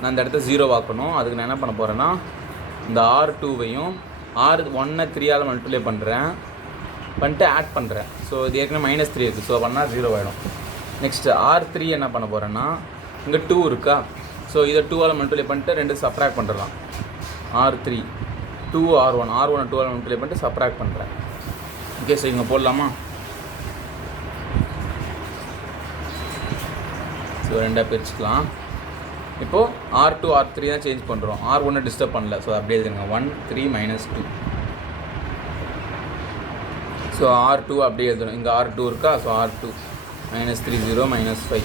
நான் இந்த இடத்த 0 ஆக்கணும். அதுக்கு நான் என்ன பண்ண போகிறேன்னா இந்த R2வையும் R1 3ஆல் மல்டிப்ளை பண்ணிட்டு ஆட் பண்ணுறேன். ஸோ இது ஏற்கனவே -3 இருக்குது, ஸோ பண்ணால் 0 ஆகிடும். நெக்ஸ்ட்டு R3 என்ன பண்ண போகிறேன்னா இங்கே 2 இருக்கா, ஸோ இதை 2ஆல் மல்டிப்ளை பண்ணிட்டு 2 சப்ராக்ட் பண்ணுறலாம். R3 2 R1 2ஆல் மல்டிப்ளை பண்ணிட்டு சப்ராக்ட் பண்ணுறேன். ஓகே, ஸோ இங்கே போடலாமா. ஸோ 2ஆக பிரிச்சுக்கலாம். இப்போது R2 R3 தான் சேஞ்ச் பண்ணுறோம், R1 டிஸ்டர்ப் பண்ணல. ஸோ அப்படியே எழுதுங்க 1 3 -2. ஸோ R2 அப்படியே எழுதணும், இங்கே R2 இருக்கா, ஸோ R2 -3 0 -5.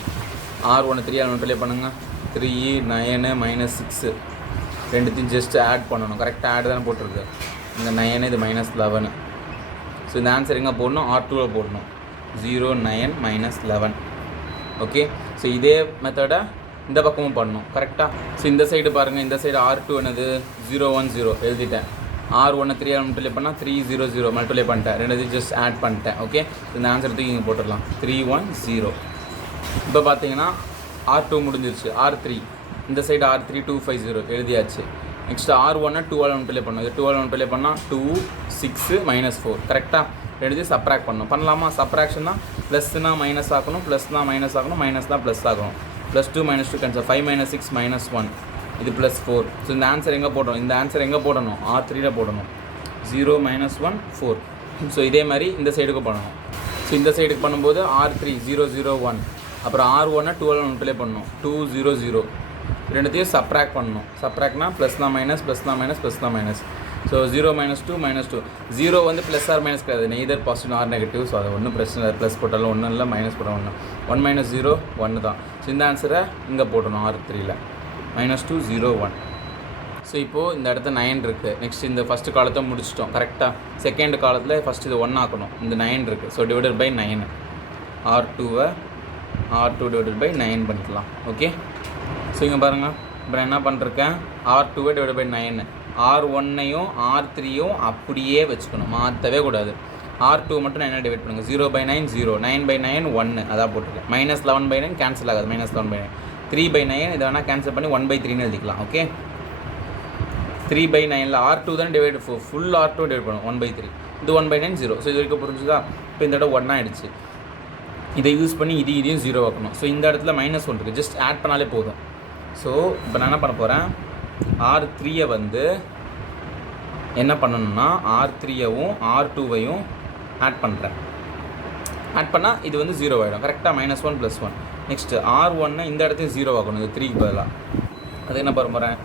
R1 3ஆல் மல்டிப்ளை பண்ணுங்கள், 3 9 -6 ரெண்டுத்தையும் ஜஸ்ட் ஆட் பண்ணணும். கரெக்டாக ஆட் தானே போட்டிருக்கு, இங்கே 9 இது -11. ஸோ இந்த ஆன்சர் எங்கே போடணும், R2வில் போடணும். 0 9 minus 11. ஓகே, ஸோ இதே மெத்தடை இந்த பக்கமும் பண்ணணும் கரெக்டாக. ஸோ இந்த சைடு பாருங்கள், இந்த சைடு R2 என்னது 0 1 0 எழுதிட்டேன். R1 3 மல்டிப்ளை பண்ணால் 3 0 0 மல்டிப்ளை பண்ணிட்டேன். ரெண்டு ஜஸ்ட் ஆட் பண்ணிட்டேன். ஓகே, இந்த ஆன்சர் தூக்கி இங்கே போட்டுடலாம். 3 1 0. இப்போ பார்த்தீங்கன்னா R2 முடிஞ்சிருச்சு. R3 இந்த சைடு R3 2 5 0 எழுதியாச்சு. நெக்ஸ்ட் R1 2ஆல் மல்டிப்ளை பண்ணணும். இது 2ஆல் மல்டிப்ளை பண்ணால் 2 6 -4 கரெக்டாக. ரெண்டு சப்ராக்ட் பண்ணணும். பண்ணலாமா? சப்ராக்ஷன்னா ப்ளஸ்னா மைனஸ் ஆக்கணும், ப்ளஸ்னா மைனஸ் ஆகணும், மைனஸ்னா ப்ளஸ் ஆகணும். +2 -2 கேன்சல். 5 - 6 -1 இது +4. ஸோ இந்த ஆன்சர் எங்கே போடணும், இந்த ஆன்சர் எங்கே போடணும், R3யில் போடணும். 0 -1 4. ஸோ இதே மாதிரி இந்த சைடுக்கு பண்ணணும். ஸோ இந்த சைடுக்கு பண்ணும்போது R3 0 0 1, அப்புறம் R1 2ஆல் மல்டிப்ளை பண்ணணும் 2 0 0. ரெண்டுத்தையும் சப்ராக்ட் பண்ணணும். சப்ராக்ட்னா ப்ளஸ்னா மைனஸ், ப்ளஸ்னா மைனஸ், ப்ளஸ்னா மைனஸ். ஸோ 0 -2 -2. 0 வந்து ப்ளஸ் ஆர் மைனஸ் கிடையாது, neither positive or negative. So அது ஒன்றும் பிரச்சனை இல்லை. ப்ளஸ் போட்டாலும் ஒன்றும் இல்லை, மைனஸ் போட்டாலும் 1 1 - 0 1 தான். ஸோ இந்த ஆன்சரை இங்கே போட்டணும் R3யில். -2 0 1. ஸோ இப்போது இந்த இடத்துல 9 இருக்குது. நெக்ஸ்ட் இந்த ஃபஸ்ட்டு காலத்தை முடிச்சிட்டோம் கரெக்டாக. செகண்ட் காலத்தில் ஃபஸ்ட்டு இது 1 ஆக்கணும். இந்த 9 இருக்குது. So divided by 9. R2வை R2 டிவைடட் பை 9 பண்ணிக்கலாம். ஓகே, ஸோ இங்கே பாருங்கள், இப்போ நான் என்ன பண்ணிருக்கேன், R2வை டிவைடட் பை 9. R1ஐயும் R3யும் அப்படியே வச்சுக்கணும், மாற்றவே கூடாது. R2 மட்டும் 9 டிவைட் பண்ணுங்கள். 0 by 9 0, 9 by 9 1 அதான் போட்டிருக்கேன். -11 by 9 கேன்சல் ஆகாது. -11 by 9, 3 by 9 இதை வேணால் கேன்சல் பண்ணி 1 by 3ன்னு எழுதிக்கலாம். ஓகே, 3 by 9ல் R2 தான் டிவைட், ஃபுல் R2 டிவைட் பண்ணும் 1 by 3. இது 1 by 9 0. ஸோ இது வரைக்கும் புரிஞ்சுதா? இப்போ இந்த இடம் 1 ஆகிடுச்சு. இதை யூஸ் பண்ணி இதையும் 0 ஆக்கணும். ஸோ இந்த இடத்துல -1 இருக்குது, ஜஸ்ட் ஆட் பண்ணாலே போதும். ஸோ இப்போ நான் என்ன பண்ண போகிறேன், R3யை வந்து என்ன பண்ணணும்னா R3யவும் R2வையும் ஆட் பண்ணுறேன். ஆட் பண்ணால் இது வந்து 0 ஆகிடும் கரெக்டாக. -1 + 1. நெக்ஸ்ட்டு R1 இந்த இடத்தையும் 0 ஆகணும், இது 3க்கு பதிலாக. அது என்ன பண்ண போகிறேன்,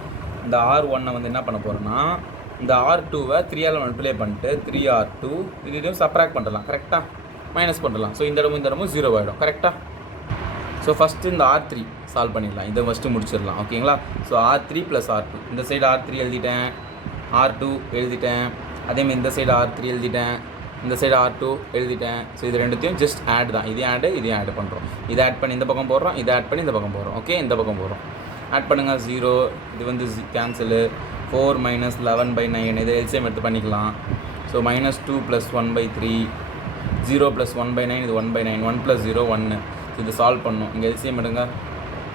இந்த R1 வந்து என்ன பண்ண போகிறேன்னா, இந்த R2வை 3ஆல் மல்டிப்ளை பண்ணிட்டு 3R2 இதையும் சப்ராக்ட் பண்ணலாம் கரெக்டாக, மைனஸ் பண்ணலாம். ஸோ இந்த இடமும் 0 ஆகிடும் கரெக்டாக. ஸோ ஃபஸ்ட்டு இந்த R3 சால்வ் பண்ணிடலாம். இதை ஃபஸ்ட்டு முடிச்சிடலாம். ஓகேங்களா? ஸோ R3 + R2, இந்த சைடு R3 எழுதிட்டேன், R2 எழுதிட்டேன். அதேமாதிரி இந்த சைடு R3 எழுதிட்டேன், இந்த சைடு R2 எழுதிட்டேன். ஸோ இது ரெண்டுத்தையும் ஜஸ்ட் ஆட் தான். இதையும் ஆட் பண்ணுறோம். இதை ஆட் பண்ணி இந்த பக்கம் போடுறோம், இதை ஆட் பண்ணி இந்த பக்கம் போடுறோம். ஓகே, இந்த பக்கம் போடுறோம். ஆட் பண்ணுங்கள். 0 இது வந்து கேன்சலு. 4 - 11 by 9 இதை எல்சிஎம் எடுத்து பண்ணிக்கலாம். ஸோ -2 + 1 by 3, 0 + 1 by 9 இது 1 by 9, 1 + 0 1. இது சால்வ் பண்ணணும். இங்கே எல்சிஎம் எடுங்க.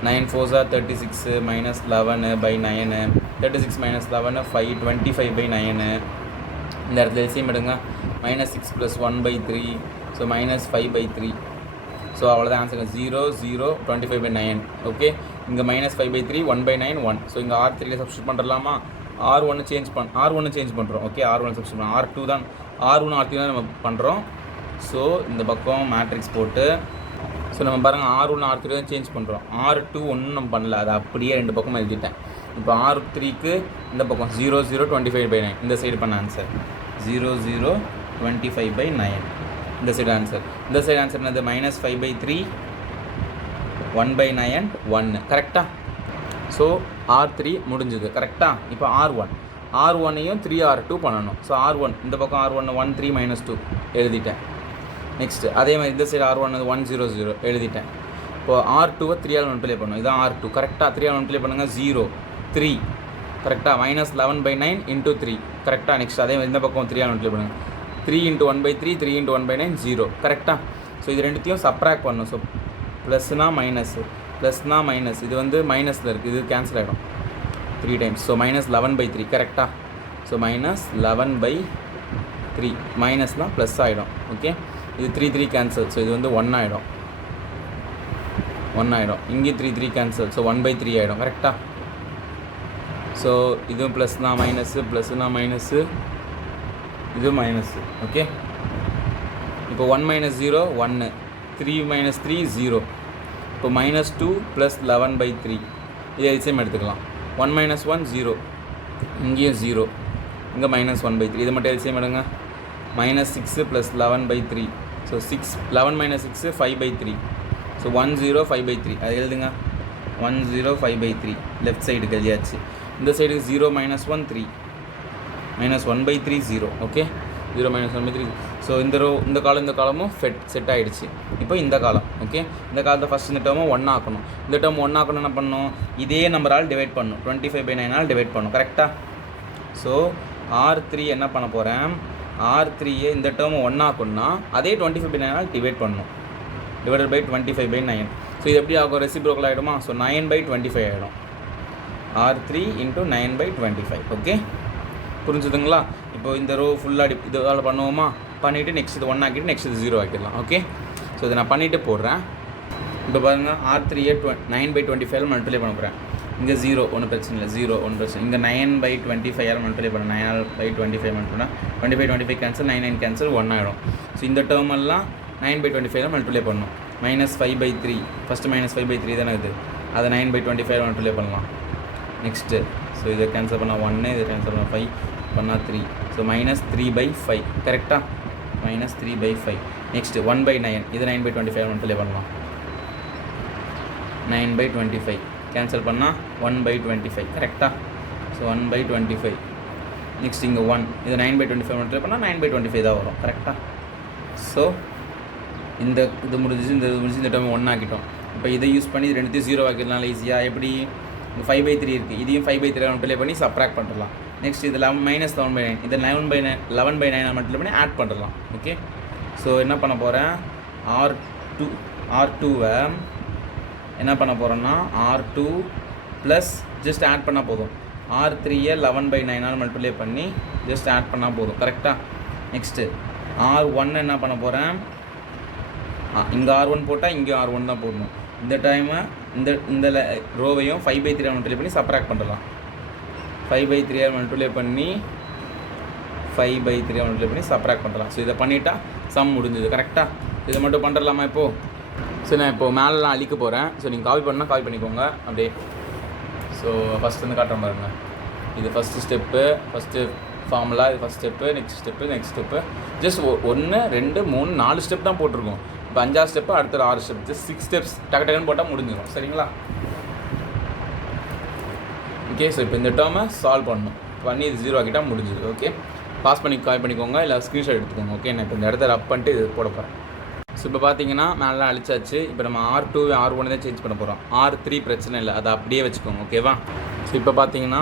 9 4s are 36 -11 by 9, 36 - 11 5, 25 by 9. இந்த இடத்துல எல்சிஎம் எடுங்க. -6 + 1 by 3, ஸோ -5 by 3. ஸோ அவ்வளோதான் ஆன்சருங்க. 0 0 25 by 9. ஓகே, இங்கே -5 by 3 1 by 9 1. ஸோ இங்கே R3யில் சப்ஸ்டியூட் பண்ணுறலாமா? R1 சேஞ்ச் பண்ணுறோம். ஓகே, R1 சப்ஸ்டியூட் பண்ணுறோம். R2 தான், R1 R3 தான் நம்ம பண்ணுறோம். ஸோ இந்த பக்கம் மேட்ரிக்ஸ் போட்டு, ஸோ நம்ம பாருங்கள் R1 R3 தான் சேஞ்ச் பண்ணுறோம். R2 ஒன்றும் நம்ம பண்ணல, அதை அப்படியே ரெண்டு பக்கம் எழுதிட்டேன். இப்போ R3க்கு இந்த பக்கம் 0 0 25 by 9 இந்த சைடு பண்ண ஆன்சர் 0 0 25 by 9 இந்த சைடு ஆன்சர். இந்த சைடு ஆன்சர் என்னது, -5 by 3 1 by 9 1 கரெக்டாக. ஸோ R3 முடிஞ்சுது கரெக்டாக. இப்போ R1ஐயும் 3R2 பண்ணணும். ஸோ R1 இந்த பக்கம் R1 1 3 -2 எழுதிட்டேன். நெக்ஸ்ட்டு அதே மாதிரி இந்த சைடு R1 1 0 0 எழுதிட்டேன். இப்போது R2வை 3ஆல் மல்டிப்ளை பண்ணணும். இதான் R2 கரெக்டாக. 3ஆல் மல்டிப்ளை பண்ணுங்கள். 0 3 கரெக்டாக. -11 by 9 × 3 கரெக்டாக. நெக்ஸ்ட் அதே மாதிரி இந்த பக்கம் 3ஆல் மல்டிப்ளை பண்ணுங்கள். 3 × 1 by 3, 3 × 1 by 9 0 கரெக்டாக. ஸோ இது ரெண்டுத்தையும் சப்ராக்ட் பண்ணணும். ஸோ ப்ளஸ்னா மைனஸ், ப்ளஸ்னா மைனஸ், இது வந்து மைனஸில் இருக்குது, இது கேன்சல் ஆகிடும் 3 times. ஸோ -11 by 3 கரெக்டாக. ஸோ -11 by 3 மைனஸ்னால் ப்ளஸ் ஆகிடும். ஓகே, இது 3 3 கேன்சல். ஸோ இது வந்து 1 ஆகிடும். இங்கே 3 3 கேன்சல். ஸோ 1 by 3 ஆகிடும் கரெக்டாக. ஸோ இதுவும் ப்ளஸ்னா மைனஸு, ப்ளஸ்னா மைனஸு, இது மைனஸு. ஓகே, இப்போ 1 - 0 1, 3 - 3 0. இப்போ -2 + 11 by 3 இது எல்சிஎம் எடுத்துக்கலாம். 1 - 1 0, இங்கேயும் 0, இங்கே -1 by 3 இது மட்டும் எல்சிஎம் எடுங்க. -6 + 11 by 3, so 6 11 - 6 5 by 3. So 1 0 5 by 3 அது எழுதுங்க. 1 0 5 by 3 லெஃப்ட் சைடுக்கு எழுதியாச்சு. இந்த side 0 - 1 3, -1 by 3 0. Okay, 0 - 1 by 3. So இந்த காலமும் செட் ஆகிடுச்சு. இப்போ இந்த காலம் ஓகே, இந்த காலத்தை ஃபஸ்ட் இந்த டேர்மும் 1 ஆக்கணும். இந்த டேர்ம் 1 ஆக்கணும் என்ன பண்ணணும், இதே நம்பரால் டிவைட் பண்ணணும், 25/9 டிவைட் பண்ணணும் கரெக்டாக. ஸோ R3 என்ன பண்ண போகிறேன், R3 இந்த டேர்ம் 1 ஆக்கணும்னா அதே 25/9 டிவைட் பண்ணணும், டிவைடட் பை 25/9. ஸோ இது எப்படி ஆகும், ரெசிப்ரோக்கல் ஆகிடுமா. ஸோ 9/25 ஆகிடும், R3 × 9/25 ஓகே, புரிஞ்சுதுங்களா. இப்போ இந்த ரோ ஃபுல்லாக இதால் பண்ணுவோமா, பண்ணிவிட்டு நெக்ஸ்ட் இது 1 ஆக்கிட்டு நெக்ஸ்ட் இது 0 ஆக்கிடலாம் ஓகே. ஸோ இதை நான் பண்ணிவிட்டு போடுறேன். இப்போ பாருங்கள் R3 9/25 மல்டிப்ளை பண்ண போகிறேன். இங்கே 0 ஒன்றும் பிரச்சனை இல்லை, 0 ஒன்றும் பிரச்சனை. இங்கே 9/25 மல்டிப்ளை பண்ண 9/25 மல்டிப்ளை 25 கேன்சல், 9 கேன்சல், 1 ஆகிடும். ஸோ இந்த டேர்ம் எல்லாம் 9/25 மல்டிப்ளை பண்ணணும். -5/3 ஃபஸ்ட்டு -5/3 தானே இது, அதை 9/25 மல்டிப்ளை பண்ணலாம். நெக்ஸ்ட்டு ஸோ இதை கேன்சல் பண்ணால் 1, இதை கேன்சல் பண்ணால் 5 பண்ணால் 3. ஸோ -3/5 கரெக்டாக, -3/5. நெக்ஸ்ட்டு 1/9, இது 9/25 மல்டிப்ளை பண்ணலாம். 9/25 கேன்சல் பண்ணால் 1/25 கரெக்டாக. ஸோ 1/25. நெக்ஸ்ட் இங்கே 1, இது 9/25 மல்டிப்ளை பண்ணால் 9/25 தான் வரும் கரெக்டாக. ஸோ இது முடிஞ்சிச்சு, இந்த டைம் 1 ஆக்கிட்டோம். இப்போ இதை யூஸ் பண்ணி இது ரெண்டுத்தையும் 0 ஆக்கிடலாம் ஈஸியாக. எப்படி, இங்கே 5/3 இருக்குது, இதையும் 5/3 மல்டிப்ளை பண்ணி சப்ராக்ட் பண்ணிடலாம். நெக்ஸ்ட் இது -11/9, இதை 11/9 மல்டிப்ளை பண்ணி ஆட் பண்ணிடலாம் ஓகே. ஸோ என்ன பண்ண போகிறேன், R2வை என்ன பண்ண போகிறோன்னா R2 ப்ளஸ் ஜஸ்ட் ஆட் பண்ணால் போதும். R3 11/9 மல்டிப்ளை பண்ணி ஜஸ்ட் ஆட் பண்ணால் போதும் கரெக்டாக. நெக்ஸ்ட்டு R1 என்ன பண்ண போகிறேன், இங்கே R1 போட்டால் இங்கே R1 தான் போடணும். இந்த டைமை இந்த ரோவையும் 5/3 மல்டிப்ளை பண்ணி சப்ராக்ட் பண்ணலாம். 5/3 மல்டிப்ளை பண்ணி 5/3 மல்டிப்ளை பண்ணி சப்ராக்ட் பண்ணலாம். ஸோ இதை பண்ணிட்டா சம் முடிஞ்சுது கரெக்டாக. இதை மட்டும் பண்ணிடலாமா இப்போது. ஸோ நான் இப்போது மேலெலாம் அழிக்க போகிறேன். ஸோ நீங்கள் காப்பி பண்ணால் காப்பி பண்ணிக்கோங்க அப்படியே. ஸோ ஃபஸ்ட் வந்து காட்டுற பாருங்க, இது ஃபஸ்ட்டு ஸ்டெப்பு, ஃபஸ்ட்டு ஃபார்முலா, இது first step, next step just 1 2 3 4 step தான் போட்டிருக்கோம். இப்போ 5ஆவது ஸ்டெப்பு, அடுத்த 6 ஸ்டெப், ஜஸ்ட் 6 ஸ்டெப்ஸ் டக்குன்னு போட்டால் முடிஞ்சிடும் சரிங்களா. ஓகே, ஸோ இப்போ இந்த டேர்மை சால்வ் பண்ணி இது 0 ஆக்கிட்டால் முடிஞ்சுது ஓகே. பாஸ் பண்ணி காப்பி பண்ணிக்கோங்க, இல்லை ஸ்க்ரீன்ஷாட் எடுத்துக்கோங்க ஓகே. நான் இப்போ இந்த இடத்த ரப் பண்ணிட்டு இது போட போகிறேன். ஸோ இப்போ பார்த்தீங்கன்னா மேலே அழிச்சாச்சு. இப்போ நம்ம R2 R1 தான் சேஞ்ச் பண்ண போகிறோம். R3 பிரச்சனை இல்லை, அதை அப்படியே வச்சுக்கோங்க ஓகேவா. ஸோ இப்போ பார்த்தீங்கன்னா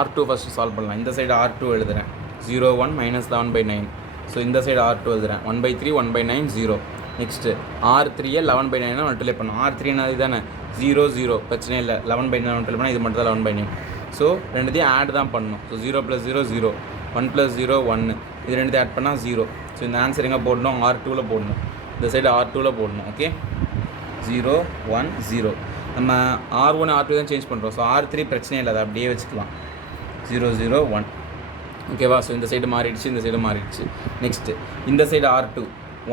R2 ஃபஸ்ட்டு சால்வ் பண்ணலாம். இந்த சைடு R2 எழுதுகிறேன், 0 1 -11/9. ஸோ இந்த சைடு R2 எழுதுகிறேன், 1/3 1/9 0. நெக்ஸ்ட்டு R3 11/9 மல்டிப்ளை பண்ணோம். R3 என்னது தானே 0 0 பிரச்சனை இல்லை, 11/9 மல்டிப்ளை பண்ணால் இது மட்டும் தான் 11/9. ஸோ ரெண்டுத்தையும் ஆட் தான் பண்ணணும். ஸோ 0 + 0 0, 1 + 0 1, இது ரெண்டுத்தையும் ஆட் பண்ணால் 0. ஸோ இந்த ஆன்சர் எங்கே போடணும், R2ல் போடணும், இந்த சைடு R2ல் போடணும் ஓகே. 0 1 0. நம்ம R1 R2 தான் சேஞ்ச் பண்ணுறோம். ஸோ R3 பிரச்சனை இல்லை, அதை அப்படியே வச்சுக்கலாம். 0 0 1 ஓகேவா. ஸோ இந்த சைடு மாறிடுச்சு, இந்த சைடு மாறிடுச்சு. நெக்ஸ்ட்டு இந்த சைடு R2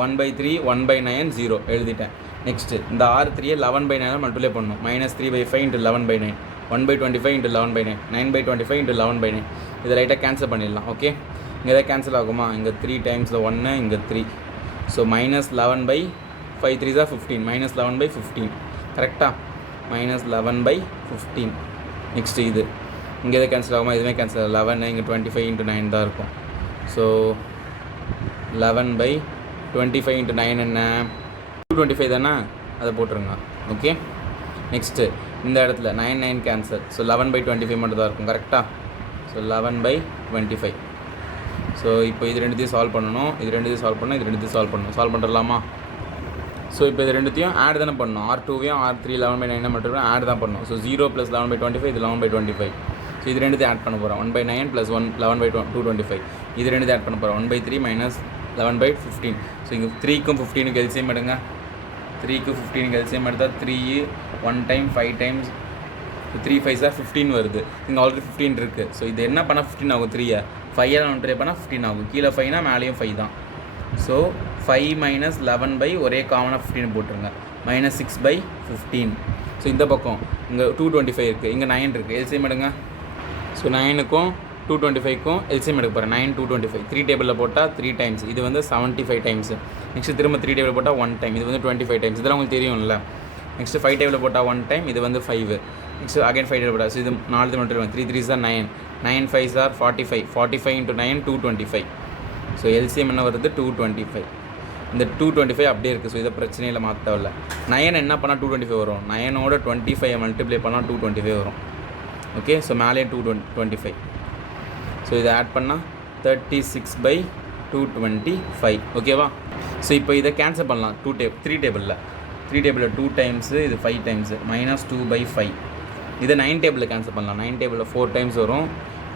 1/3 1/9 0 எழுதிட்டேன். நெக்ஸ்ட்டு இந்த R3 11/9 மல்டிப்ளை பண்ணணும். -3/5 × 11/9, 1/25 × 11/9, 9/25 × 11/9. இதை ரைட்டாக கேன்சல் பண்ணிடலாம் ஓகே. இங்கே எதாவது கேன்சல் ஆகுமா, இங்கே 3 டைம்ஸில் 1, இங்கே 3. ஸோ -11/5 3 தான் 15, -11/15 கரெக்டாக, -11/15. நெக்ஸ்ட்டு இது இங்கே எதாவது கேன்சல் ஆகுமா, எதுவுமே கேன்சல் 11, இங்கே 25 × 9 தான் இருக்கும். ஸோ 11/25 × 9 என்ன, 225 தானே, அதை போட்டுருங்க ஓகே. நெக்ஸ்ட்டு இந்த இடத்துல 9 9 கேன்சல். ஸோ 11/25 மட்டும் தான் இருக்கும் கரெக்டாக. ஸோ 11/25. ஸோ இப்போ இது ரெண்டுத்தையும் சால்வ் பண்ணணும், இது ரெண்டுத்தையும் சால்வ் பண்ணணும், சால்வ் பண்ணிடலாமா. ஸோ இப்போ இது ரெண்டுத்தையும் ஆட் தானே பண்ணணும். R2வையும் R3 11/9 மட்டும் ஆட் தான் பண்ணணும். ஸோ 0 + 11/25, இது 11/25. ஸோ இது ரெண்டுத்தையும் ஆட் பண்ண போகிறோம். 1/9 + 1 11/225. இது ரெண்டுத்தையும் ஆட் பண்ண போகிறோம். 1/3 - 11/15. ஸோ இங்கே 3க்கும் 15க்கு எல்சிஎம் எடுங்க. 3க்கு 15க்கு எல்சிஎம் எடுத்தால் 3 1 டைம் 5 டைம்ஸ் 3 5 15 வருது. இங்கே ஆல்ரெடி 15 இருக்குது. ஸோ இது என்ன பண்ணால் 15 ஆகும், 3 5 ட்ரை பண்ணால் 15 ஆகும். கீழே 5னா மேலேயும் 5 தான். ஸோ 5 - 11 ஒரே காமனாக 15 போட்டுருங்க, -6/15. ஸோ இந்த பக்கம் இங்கே 225 இருக்குது, இங்கே 9 இருக்குது, எல்சிஎம் எடுங்க. ஸோ 9க்கும் 225க்கும் எல்சிஎம் எடுக்க போகிறேன். 9 225 3 டேபிளில் போட்டால் 3 டைம்ஸ், இது வந்து 75 டைம்ஸ். நெக்ஸ்ட்டு திரும்ப 3 டேபிளில் போட்டால் 1 டைம், இது வந்து 25 டைம்ஸ். இதெல்லாம் உங்களுக்கு தெரியும்ல. நெக்ஸ்ட்டு 5 டேபிளில் போட்டால் 1 டைம், இது வந்து 5. நெக்ஸ்ட்டு அகைன் 5 டேபிள் போட்டால், ஸோ இது 4 மட்டும் 3 3s are 9, 9 5s are 45, 45 × 9 225. So LCM என்ன வருது 225. இந்த 225 அப்படியே இருக்குது. ஸோ இதை பிரச்சனையில் மாற்ற தேவையில்ல. 9 என்ன பண்ணால் 225 வரும். 9ஓட 25 மல்டிப்ளை பண்ணால் 225 வரும். ஓகே, ஸோ மேலே 225. ஸோ இதை ஆட் பண்ணால் 36/225. ஓகேவா? ஸோ இப்போ இதை கேன்சல் பண்ணலாம். 3 டேபிளில் 2 டைம்ஸு, இது 5 டைம்ஸு, -2/5. இதை 9 டேபிளில் கேன்சல் பண்ணலாம். 9 டேபிளில் 4 டைம்ஸ் வரும்.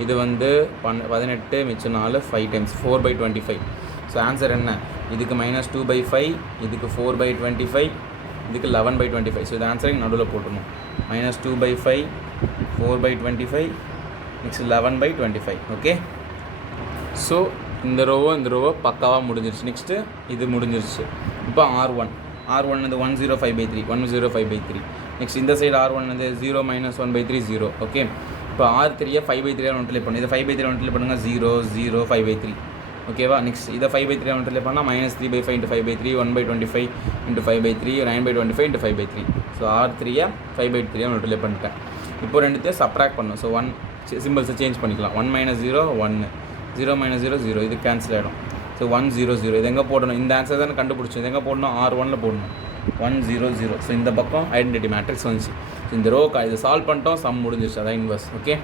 இது வந்து 18 மிச்சம் 4 5 டைம்ஸ் 4/25. ஸோ ஆன்சர் என்ன? இதுக்கு -2/5, இதுக்கு 4/25, இதுக்கு 11/25. ஸோ இது ஆன்சரை நடுவில் போட்டுடணும். -2/5, 4/25, நெக்ஸ்ட் 11/25. ஓகே, ஸோ இந்த ரோவை பக்காவாக முடிஞ்சிருச்சு. நெக்ஸ்ட்டு இது முடிஞ்சிருச்சு. இப்போ R1 வந்து 105/3, 105/3. நெக்ஸ்ட் இந்த சைடு R1 வந்து 0 - 1/3 0. ஓகே, இப்போ R3 5/3 மல்டிப்ளை பண்ணும். இதை 5/3 மல்டிப்ளை பண்ணுங்கள் 0 0 5/3. ஓகேவா? நெக்ஸ்ட் இதை 5/3 மல்டிப்ளை பண்ணால் -3/5 × 5/3, 1/25 × 5/3, 9/25 × 5/3. ஸோ R3 5/3 மல்டிப்ளை பண்ணிட்டேன். இப்போ ரெண்டுத்தையும் சப்ராக்ட் பண்ணணும். ஸோ 1 சிம்பிள்ஸை சேஞ்ச் பண்ணிக்கலாம். 1 - 0 1, 0 - 0 0. இது கேன்சல் ஆகிடும். ஸோ 1 0 0. இது எங்கே போடணும்? இந்த ஆன்சர் தானே கண்டுபிடிச்சோம். இது எங்கே போடணும்? R1ல் போடணும். 1 0 0. ஸோ இந்த பக்கம் ஐடென்டிட்டி மேட்ரிக்ஸ் வந்துச்சு. ஸோ இந்த இதை சால்வ் பண்ணிட்டோம். சம் முடிஞ்சிருச்சு. அதான் இன்வர்ஸ். ஓகே,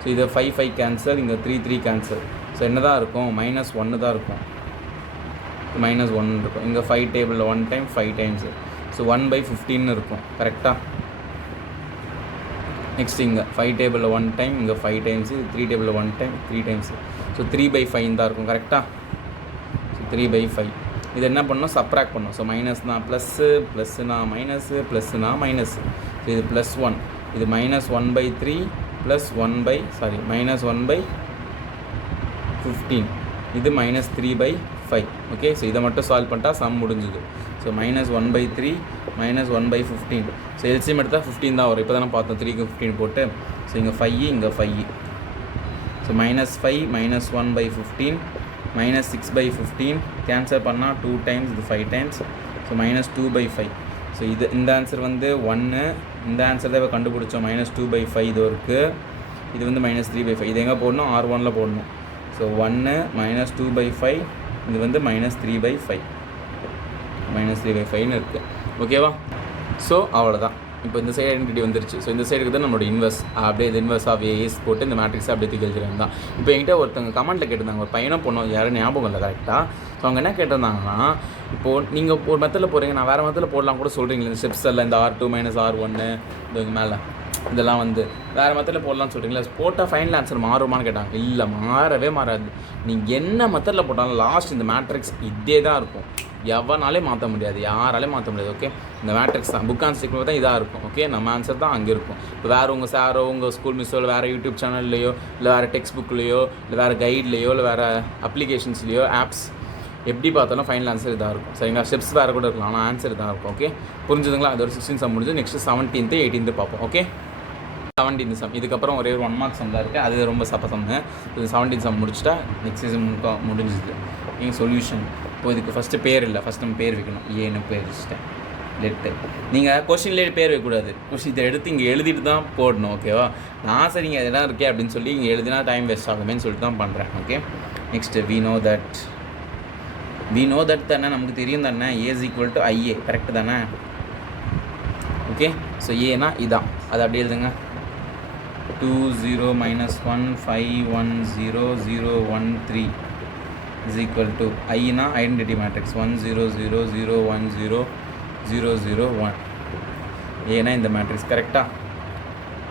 ஸோ இது 5 5 கேன்சல், இங்கே 3 3 கேன்சல். ஸோ என்ன தான் இருக்கும்? -1 தான் இருக்கும். -1 இருக்கும். இங்கே 5 டேபிளில் 1 டைம் 5 டைம்ஸு. ஸோ 1/15 இருக்கும். கரெக்டாக? நெக்ஸ்ட் இங்கே 5 டேபிளில் 1 டைம், இங்கே 5 டைம்ஸு, 3 டேபிளில் 1 டைம் 3 டைம்ஸு. ஸோ 3/5 தான் இருக்கும். கரெக்டாக? ஸோ 3/5. இது என்ன பண்ணணும்? சப்ராக்ட் பண்ணணும். ஸோ மைனஸ்னா ப்ளஸ்ஸு, ப்ளஸ்ஸுனா மைனஸு, ப்ளஸ்ஸுனா மைனஸு. ஸோ இது +1, இது -1/3 ப்ளஸ் -1/15, இது -3/5. ஓகே, ஸோ இதை மட்டும் சால்வ் பண்ணிட்டா சம் முடிஞ்சுது. ஸோ -1/3 -1/15. ஸோ எல்சிஎம் எடுத்தால் 15 தான் வரும். இப்போ தானே பார்த்தோம் 3க்கு 15 போட்டு. ஸோ இங்கே 5, இங்கே 5. ஸோ -5 -1/15 -6/15 கேன்சல் பண்ணால் 2 டைம்ஸ், இது 5 டைம்ஸ். ஸோ -2/5. ஸோ இந்த ஆன்சர் வந்து 1. இந்த ஆன்சர் தான் இப்போ கண்டுபிடிச்சோம். -2/5 இது இருக்குது. இது வந்து -3/5. இது எங்கே போடணும்? R1ல் போடணும். ஸோ 1 -2/5, இது வந்து -3/5. -3/5ன்னு இருக்குது. ஓகேவா? ஸோ அவ்வளோதான். இப்போ இந்த சைடு ஐடென்டிட்டி வந்துருச்சு. ஸோ இந்த சைடுக்கு தான் நம்மளோட இன்வெர்ஸ். அப்படியே இது இன்வெர்ஸ் ஆஃப் ஏஸ் போட்டு இந்த மேட்ரிக்ஸை அப்படியே தூக்கிடுறது தான். இப்போ என்கிட்ட ஒருத்தவங்க கமெண்ட்டில் கேட்டிருந்தாங்க, ஒரு பையனை பொண்ணும் யாரும் ஞாபகம் இல்லை கரெக்டாக. ஸோ அவங்க என்ன கேட்டிருந்தாங்கன்னா, இப்போது நீங்கள் ஒரு மெத்தடில் போகிறீங்க, நான் வேறு மெத்தடில் போடலாம் கூட சொல்கிறீங்களே, இந்த ஸ்டெப்ஸ் எல்லாம் இந்த R2 - R1 இதுக்கு மேலே இதெல்லாம் வந்து வேறு மெத்தடில் போடலான்னு சொல்கிறீங்களா? போட்டால் ஃபைனல் ஆன்சர் மாறுமான்னு கேட்டாங்க. இல்லை, மாறவே மாறாது. நீங்கள் என்ன மெத்தடில் போட்டாலும் லாஸ்ட் இந்த மேட்ரிக்ஸ் இதே தான் இருக்கும். எவனாலே மாற்ற முடியாது, யாராலே மாற்ற முடியாது. ஓகே, இந்த மேட்ரிக்ஸ் தான் புக் ஆன்சர் தான் இதாக இருக்கும். ஓகே, நம்ம ஆன்சர் தான் அங்கே இருக்கும். இப்போ வேறு உங்கள் சாரோ, உங்கள் ஸ்கூல் மிஸ்ஸோ, இல்லை வேறு யூடியூப் சேனல்லையோ, இல்லை வேறு டெக்ஸ்ட் புக்லேயோ, இல்லை வேறு கைட்லேயோ, இல்லை வேறு அப்ளிகேஷன்ஸ்லேயோ, ஆப்ஸ் எப்படி பார்த்தாலும் ஃபைனல் ஆன்சர் இதாக இருக்கும். சரிங்களா? ஸ்டெப்ஸ் வேறு கூட இருக்கலாம், ஆனால் ஆன்சர் இதாக இருக்கும். ஓகே, புரிஞ்சுதுங்களா? அது ஒரு 16 சம் முடிஞ்சு. நெக்ஸ்ட்டு 17th 18th பார்ப்போம். Okay, 17th sum. இதுக்கப்புறம் ஒரே ஒரு 1 மார்க் சம் தான் இருக்குது. அது ரொம்ப சம்மு. இது 17th சம் முடிச்சுட்டா நெக்ஸ்ட் சீசன் முடிஞ்சுது. நீங்கள் சொல்யூஷன். இப்போ இதுக்கு ஃபஸ்ட்டு பேர் இல்லை, ஃபஸ்ட் நம்ம பேர் வைக்கணும். ஏன்னு பேர் வச்சுட்டேன். லெட்டு நீங்கள் கொஷின்லேயே பேர் வைக்கக்கூடாது. கொஷின் இதை எடுத்து இங்கே எழுதிட்டு தான் போடணும். ஓகேவா? நான் சரிங்க இதெல்லாம் இருக்கே அப்படின்னு சொல்லி இங்கே எழுதினா டைம் வேஸ்ட் ஆகுமேன்னு சொல்லிட்டு தான் பண்ணுறேன். Okay, next we know that தானே, நமக்கு தெரியும் தானே. A = IA. கரெக்டு தானே? ஓகே, ஸோ ஏனா இதான். அது அப்படியே எழுதுங்க. 2 0 - 1 5 1 0 0 1 3 = ஐனா ஐடென்டிட்டி மேட்ரிக்ஸ் 1 0 0 0 1 0 0 0 1. ஏன்னா இந்த மேட்ரிக்ஸ் கரெக்டாக?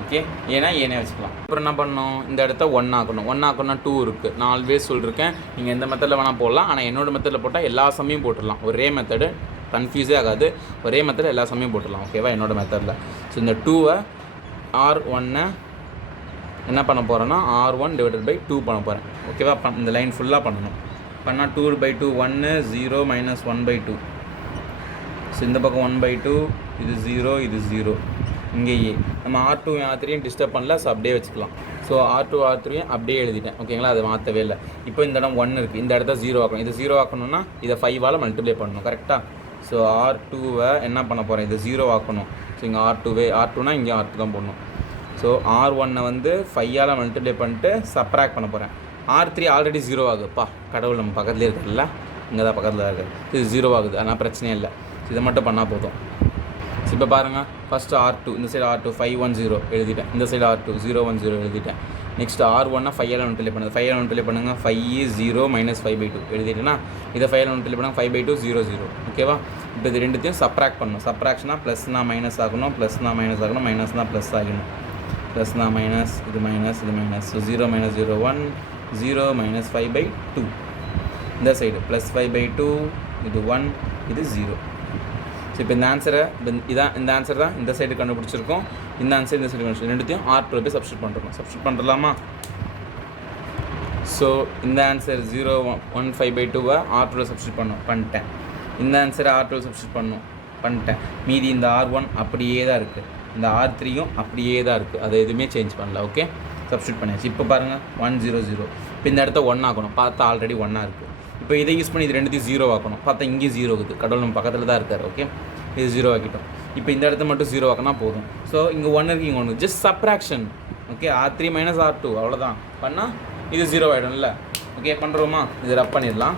ஓகே, ஏன்னா ஏனே வச்சுக்கலாம். அப்புறம் என்ன பண்ணணும்? இந்த இடத்த 1 ஆக்கணும். 1 ஆக்கணும்னா 2 இருக்குது. நான் ஆல்வேஸ் சொல்லியிருக்கேன், நீங்கள் எந்த மெத்தடில் வேணால் போடலாம். ஆனால் என்னோடய மெத்தடில் போட்டால் எல்லா சமயம் போட்டுடலாம். ஒரே மெத்தடு, கன்ஃபியூஸே ஆகாது. ஒரே மெத்தடில் எல்லா சமயம் போட்டுடலாம். ஓகேவா? என்னோடய மெத்தடில். ஸோ இந்த 2வை R1 என்ன பண்ண போகிறேன்னா R1 / 2 பண்ண போகிறேன். ஓகேவா? இந்த லைன் ஃபுல்லாக பண்ணணும். பண்ணால் 2/2 1 0 - 1/2. ஸோ இந்த பக்கம் 1/2, இது 0, இது 0. இங்கேயே நம்ம R2 R3 டிஸ்டர்ப் பண்ணல. ஸோ அப்படியே வச்சுக்கலாம். ஸோ R2 R3 அப்படியே எழுதிட்டேன். ஓகேங்களா? அதை மாற்றவே இல்லை. இப்போ இந்த இடம் 1 இருக்குது. இந்த இடத்த 0 ஆக்கணும். இது 0 ஆக்கணும்னா இதை 5ஆல் மல்டிப்ளை பண்ணணும். கரெக்டாக? ஸோ R2வை என்ன பண்ண போகிறேன்? இது 0 ஆக்கணும். ஸோ இங்கே R2னா இங்கே R2 தான் போடணும். ஸோ R1 வந்து 5ஆல் மல்டிப்ளை பண்ணிட்டு சப்ராக்ட் பண்ண போகிறேன். R3 ஆல்ரெடி 0 ஆகுதுப்பா, கடவுள் நம்ம பக்கத்துலேயே இருக்குல்ல, இங்கே தான் பக்கத்தில் இருக்குது, இது 0 ஆகுது, அதனால் பிரச்சனையே இல்லை. இதை மட்டும் பண்ணால் போதும். இப்போ பாருங்கள், ஃபஸ்ட்டு R2, இந்த சைடு R2 510 எழுதிட்டேன், இந்த சைடு R2 010 எழுதிட்டேன். நெக்ஸ்ட் R1 5 மல்டிப்ளை பண்ணுது, 5 மல்டிப்ளை பண்ணுங்கள், 5 0 - 5/2 எழுதிட்டேன்னா, இதை 5 மல்டிப்ளை பண்ணால் 5/2 0 0. ஓகேவா? இப்போ இது ரெண்டுத்தையும் சப்ராக்ட் பண்ணணும். சப்ராக்ஷனாக ப்ளஸ்னா மைனஸ் ஆகணும், ப்ளஸ்னா மைனஸ் ஆகணும், மைனஸ்னா ப்ளஸ் ஆகணும், ப்ளஸ்னா மைனஸ், இது மைனஸ், இது மைனஸ். ஸோ 0 - 0 1, 0 - 5/2. இந்த சைடு ப்ளஸ் 5/2, இது 1, இது 0. ஸோ இப்போ இந்த ஆன்சரை இந்த ஆன்சர் தான் இந்த சைடு கண்டுபிடிச்சிருக்கோம், இந்த ஆன்சர் இந்த சைடு கண்டுபிடிச்சிருக்கோம். ரெண்டுத்தையும் R2 போய் சப்ஸ்டியூட் பண்ணுறோம். சப்ஸ்டியூட் பண்ணலாமா? ஸோ இந்த ஆன்சர் 0 1 5/2 R2 சப்ஸ்டியூட் பண்ணிட்டேன். இந்த ஆன்சரை R2 சப்ஸ்டியூட் பண்ணிட்டேன். மீதி இந்த R1 அப்படியே தான் இருக்குது, இந்த R3யும் அப்படியே தான் இருக்குது, அதை எதுவுமே சேஞ்ச் பண்ணல. ஓகே, சப்ஸ்டியூட் பண்ணியாச்சு. இப்போ பாருங்கள் 1 0 0. இப்போ இந்த இடத்த 1 ஆக்கணும், பார்த்தா ஆல்ரெடி 1 இருக்குது. இப்போ இதை யூஸ் பண்ணி இது ரெண்டுத்தையும் 0 ஆக்கணும், பார்த்தா இங்கே 0 இருக்குது, கடவுள் நம்ம பக்கத்தில் தான் இருக்கார். ஓகே, இது 0 ஆக்கிட்டோம். இப்போ இந்த இடத்த மட்டும் 0 ஆக்கினா போதும். ஸோ இங்கே 1 இருக்குது, இங்கே 1, just subtraction. Okay, R3 - R2 அவ்வளோதான் பண்ணால் இது 0 ஆகிடும்ல. ஓகே, பண்ணுறோமா? இது ரப் பண்ணிடலாம்.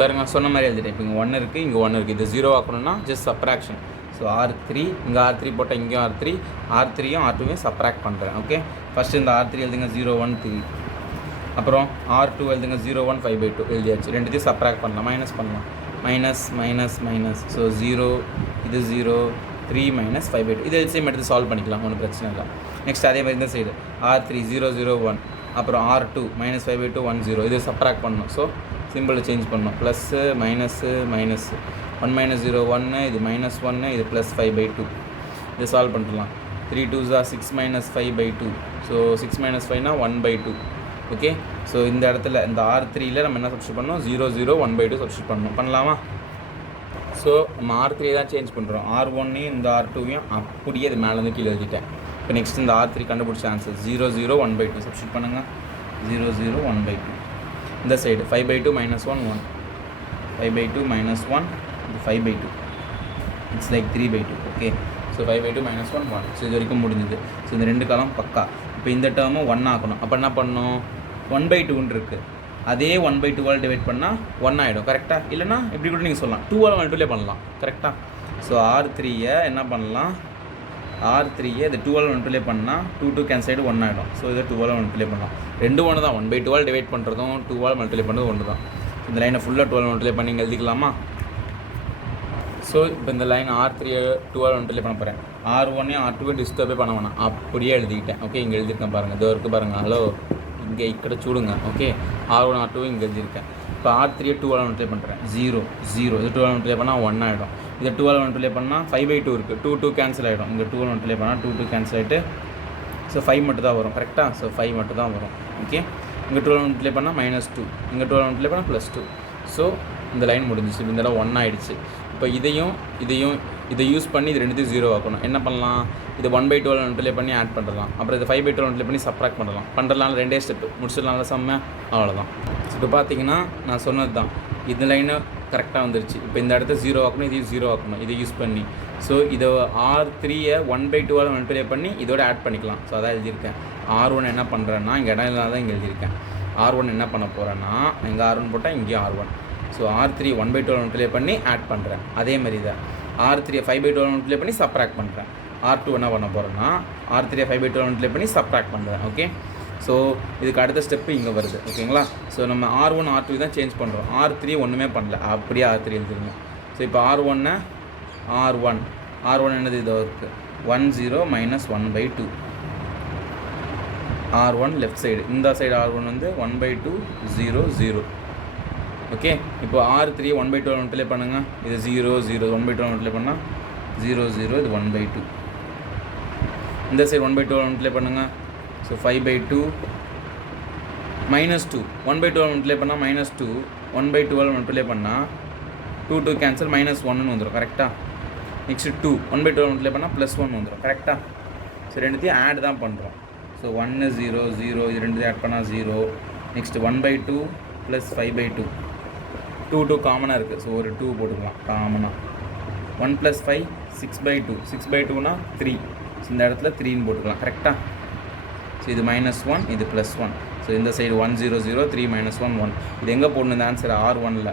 பாருங்க, சொன்ன மாதிரி எழுதிட்டேன். இப்போ இங்கே 1 இருக்குது, இங்கே 1 இருக்குது, இது 0 ஆக்கணும்னா ஜஸ்ட் சப்ராக்ஷன். ஸோ R3, இங்கே R3 போட்டால் இங்கேயும் R3யும் R2வையும் சப்ராக்ட் பண்ணுறேன். ஓகே, ஃபஸ்ட்டு இந்த R3 எழுதுங்க 0 1 3, அப்புறம் R2 எழுதுங்க 0 1 5/2 எழுதியாச்சு. ரெண்டுத்தையும் சப்ராக்ட் பண்ணலாம், மைனஸ் பண்ணலாம், மைனஸ் மைனஸ் மைனஸ். ஸோ 0, இது 0 3 - 5/2. இது எல்சிஎம் எடுத்து சால்வ் பண்ணிக்கலாம், ஒன்றும் பிரச்சனை இல்லை. நெக்ஸ்ட் அதே மாதிரி இந்த சைடு R3 0 0 1, அப்புறம் R2 -5/2 1 0. இது சப்ராக்ட் பண்ணணும். ஸோ சிம்பிள் சேஞ்ச் பண்ணணும், ப்ளஸ்ஸு மைனஸ்ஸு மைனஸ்ஸு, 1 - 0 1, இது -1, இது ப்ளஸ் 5/2. இது சால்வ் பண்ணிடலாம். 3 2s are 6 - 5/2. So 6 - 5 1/2. Okay, so இந்த இடத்துல இந்த R3யில் நம்ம என்ன சப்ஸ்டியூட் பண்ணோம், 0 0 1/2 சப்ஸ்டியூட் பண்ணலாமா? ஸோ நம்ம R3 தான் சேஞ்ச் பண்ணுறோம். R1யும் இந்த R2வையும் அப்படியே இது மேலேருந்து கீழே எழுதிட்டேன். இப்போ நெக்ஸ்ட் இந்த R3 கண்டுபிடிச்ச ஆன்சர் 0 0 1/2 சப்ஸ்டியூட் பண்ணுங்கள், 0 0 1/2. இந்த சைடு 5/2 - 1 1, 5/2 - 1, இது 5/2, it's like 3/2. Okay, so 5/2 - 1 1. So இது வரைக்கும் முடிஞ்சுது. ஸோ இந்த ரெண்டு காலம் பக்கா. இப்போ இந்த டேர்மும் 1 ஆக்கணும். அப்போ என்ன பண்ணணும், 1/2 இருக்குது, அதே 1/2 டிவைட் பண்ணால் 1 ஆகிடும். கரெக்டாக? இல்லைனா இப்படி கூட நீங்கள் சொல்லலாம், 2 1/2 பண்ணலாம். கரெக்டாக? ஸோ R3யை என்ன பண்ணலாம், R3யை இது 2 1/2 பண்ணால் 2 2 கேன்சல் ஆகிட்டு 1 ஆகிடும். ஸோ இதை 2 1/2 பண்ணலாம். ரெண்டும் 1 தான், 1/2 டிவைட் பண்ணுறதும் 2 1/2 பண்ணுறது 1 தான். இந்த லைனை ஃபுல்லாக 2 1/2 பண்ணி எழுதிக்கலாமா? ஸோ இப்போ இந்த லைன் R3 2 1/2 பண்ண போகிறேன். R1யும் R2வையும் டிஸ்டர்பே பண்ண வேணாம், அப்படியே எழுதிக்கிட்டேன். ஓகே, இங்கே எழுதியிருக்கேன் பாருங்கள், இதோ இருக்குது பாருங்கள். ஹலோ, இங்கே இக்கட சூடுங்க. ஓகே, R1 R2 இங்கே எழுதியிருக்கேன். இப்போ R3 2 1/2 பண்ணுறேன், 0 0. இது 2 1/2 பண்ணால் 1 ஆகிடும். இதை 2 1/2 பண்ணால் 5/2 இருக்குது, 2 2 கேன்சல் ஆகிடும். இங்கே 2 1/2 பண்ணால் 2 2 கேன்சல் ஆகிட்டு ஸோ 5 மட்டும் தான் வரும். கரெக்டாக? ஸோ 5 மட்டும் தான் வரும். ஓகே, இங்கே 2 1/2 பண்ணால் -2, இங்கே 2 1/2 பண்ணால் +2. ஸோ இந்த லைன் முடிஞ்சிச்சு. இந்த இடம் 1 ஆகிடுச்சு. இப்போ இதை யூஸ் பண்ணி இது ரெண்டுத்தையும் 0 ஆக்கணும். என்ன பண்ணலாம், இது 1/2 1/2 பண்ணி ஆட் பண்ணலாம், அப்புறம் இது 5/2 1/2 பண்ணி சப்ராக்ட் பண்ணலாம். ரெண்டே ஸ்டெப்பு முடிச்சிடலாம்ல, செம்ம. அவ்வளோதான். இப்போ பார்த்தீங்கன்னா நான் சொன்னது தான், இந்த லைனு கரெக்டாக வந்துருச்சு. இப்போ இந்த இடத்த 0 ஆக்கணும், இதையும் 0 ஆக்கணும், இதை யூஸ் பண்ணி. ஸோ இதை R3யை 1/2 1/2 பண்ணி இதோட ஆட் பண்ணிக்கலாம். ஸோ அதான் எழுதியிருக்கேன். R1 என்ன பண்ணுறேன்னா, இங்கே இடம் இல்லாத தான் இங்கே எழுதியிருக்கேன். R1 என்ன பண்ண போகிறேன்னா, இங்கே R1 போட்டால் இங்கேயும் R1. ஸோ R3 1/2 1/2 பண்ணி ஆட் பண்ணுறேன். அதே மாதிரி தான் R3 5/2 1/2 பண்ணி சப்ராக்ட் பண்ணுறேன். R2 என்ன பண்ண போகிறேன்னா, R3 5/2 1/2 பண்ணி சப்ராக்ட் பண்ணுறேன். ஓகே, ஸோ இதுக்கு அடுத்த ஸ்டெப்பு இங்கே வருது. ஓகேங்களா? ஸோ நம்ம R1 R2 தான் சேஞ்ச் பண்ணுறோம். R3 ஒன்றுமே பண்ணல, அப்படியே R3 எழுதிருங்க. ஸோ இப்போ R1 என்னது, இதோ இருக்குது 1 0 - 1/2. R1 லெஃப்ட் சைடு, இந்த சைடு R1 வந்து 1/2 0 0. ஓகே, இப்போ R3 1/2 1/2 பண்ணுங்கள், இது 0 0, 1/2 1/2 பண்ணால் 0 0, இது 1/2. இந்த சைடு 1/2 1/2 பண்ணுங்கள். ஸோ 5/2 -2, 1/2 1/2 பண்ணால் -2, 1/2 1/2 பண்ணால் 2 2 கேன்சல் -1ன்னு வந்துடும். கரெக்டாக? நெக்ஸ்ட் 2 1/2 1/2 பண்ணால் +1 வந்துடும். கரெக்டாக? ஸோ ரெண்டுத்தையும் ஆட் தான் பண்ணுறோம். ஸோ 1 0 0, இது ரெண்டுத்தையும் ஆட் பண்ணால் 0. நெக்ஸ்ட் 1/2 + 5/2, 2 2 காமனாக இருக்குது. ஸோ ஒரு 2 போட்டுக்கலாம் காமனாக. 1 + 5 6/2, 6/2னா 3. ஸோ இந்த இடத்துல 3ன்னு போட்டுக்கலாம். கரெக்டாக? ஸோ இது -1, இது +1. ஸோ இந்த சைடு 1 0 0 3 minus 1 1. இது எங்கே போடணும் இந்த ஆன்சர் R1ல்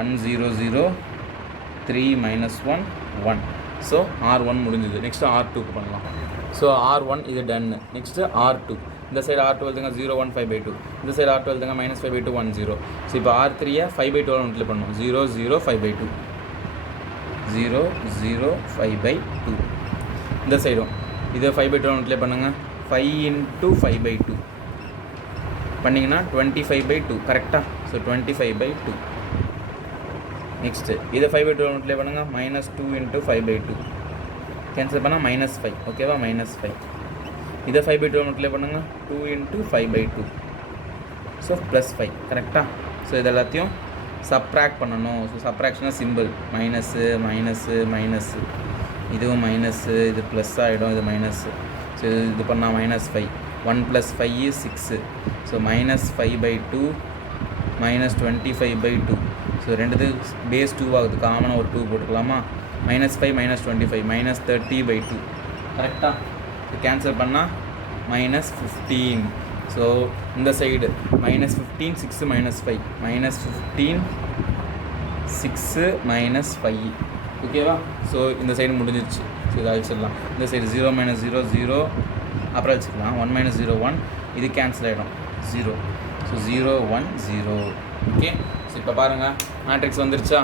1 0 0 3 minus 1 1. ஸோ R1 முடிஞ்சுது. நெக்ஸ்ட்டு R2க்கு பண்ணலாம். ஸோ R1 இது டன். நெக்ஸ்ட்டு R2 இந்த சைடு R2 எழுதுங்க 0 1 5/2. இந்த சைடு R2 எழுதுங்க -5/2 1 0. ஸோ இப்போ R3யை 5/2 மல்டிப்ளை பண்ணணும். 0 0 5/2 0 0 5/2. இந்த சைடும் இது 5/2 மல்டிப்ளை பண்ணுங்கள். 5 into 5/2 பண்ணிங்கன்னா 25/2 கரெக்டாக. ஸோ 25/2. நெக்ஸ்ட்டு இதை 5/2 மல்டிப்ளை பண்ணுங்கள். -2 into 5/2 கேன்சல் பண்ணால் -5 ஓகேவா. -5 இதை 5/2 மல்டிப்ளை பண்ணுங்கள். 2 into 5/2 ஸோ +5 கரெக்டாக. ஸோ இது எல்லாத்தையும் சப்ராக்ட் பண்ணணும். ஸோ சப்ராக்ஷனாக சிம்பிள் மைனஸு மைனஸு மைனஸு, இதுவும் மைனஸு, இது ப்ளஸ் ஆகிடும், இது மைனஸு. ஸோ இது பண்ணால் -5. 1 + 5 is 6. ஸோ -5/2 -25/2. ஸோ ரெண்டுது பேஸ் 2 ஆகுது. காமனாக ஒரு 2 போட்டுக்கலாமா. -5 -25 -30/2 கரெக்டாக. கேன்சல் பண்ணால் -15. ஸோ இந்த சைடு -15 6 -5 -15 6 -5 ஓகேவா. ஸோ இந்த சைடு முடிஞ்சிருச்சு. ஸோ இதை அழிச்சிடலாம். இந்த சைடு 0 -0 0 அப்புறம் வச்சுக்கலாம். 1 - 0 1 இது கேன்சல் ஆகிடும் 0. So 0 1 0 okay. ஸோ இப்போ பாருங்கள் மேட்ரிக்ஸ் வந்துருச்சா.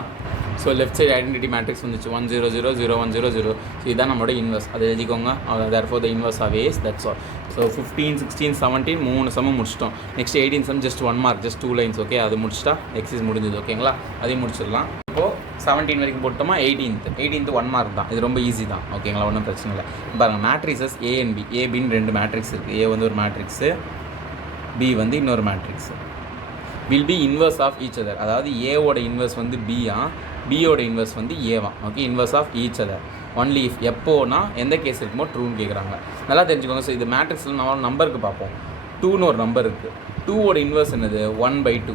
So left side identity matrix வந்துச்சு 1 0 0 0 1 0 0. ஸோ இதுதான் நம்மளோட இன்வெர்ஸ். அதை எழுதிக்கோங்க. therefore the inverse of A is that's all. So 15 16 17 3 சமம் முடிச்சிட்டோம். Next 18 sum just 1 mark, just 2 lines. Okay, அது முடிச்சிட்டா எக்ஸைஸ் முடிஞ்சது. ஓகேங்களா, அதையும் முடிச்சிடலாம். இப்போது 17 வரைக்கும் போட்டோமா. 18th 1 மார்க் தான். இது ரொம்ப ஈஸி தான். ஓகேங்களா, ஒன்றும் பிரச்சனை இல்லை. பாருங்கள் மேட்ரிசஸ் A and B. ஏபின்னு 2 மேட்ரிக்ஸ் இருக்குது. A வந்து ஒரு மேட்ரிக்ஸு, B வந்து இன்னொரு matrix. Will be inverse of each other. அதாவது ஏவோட இன்வர்ஸ் வந்து பியா, பியோட இன்வர்ஸ் வந்து ஏவா. Okay, inverse of each other only if. எப்போனா எந்த கேஸ் இருக்குமோ ட்ரூன்னு கேட்குறாங்க. நல்லா தெரிஞ்சுக்கோங்க. ஸோ இது மேட்ரிக்ஸில் நம்ம நம்பருக்கு பார்ப்போம். 2ன்னு ஒரு நம்பர் இருக்குது. 2வோட இன்வர்ஸ் என்னது 1/2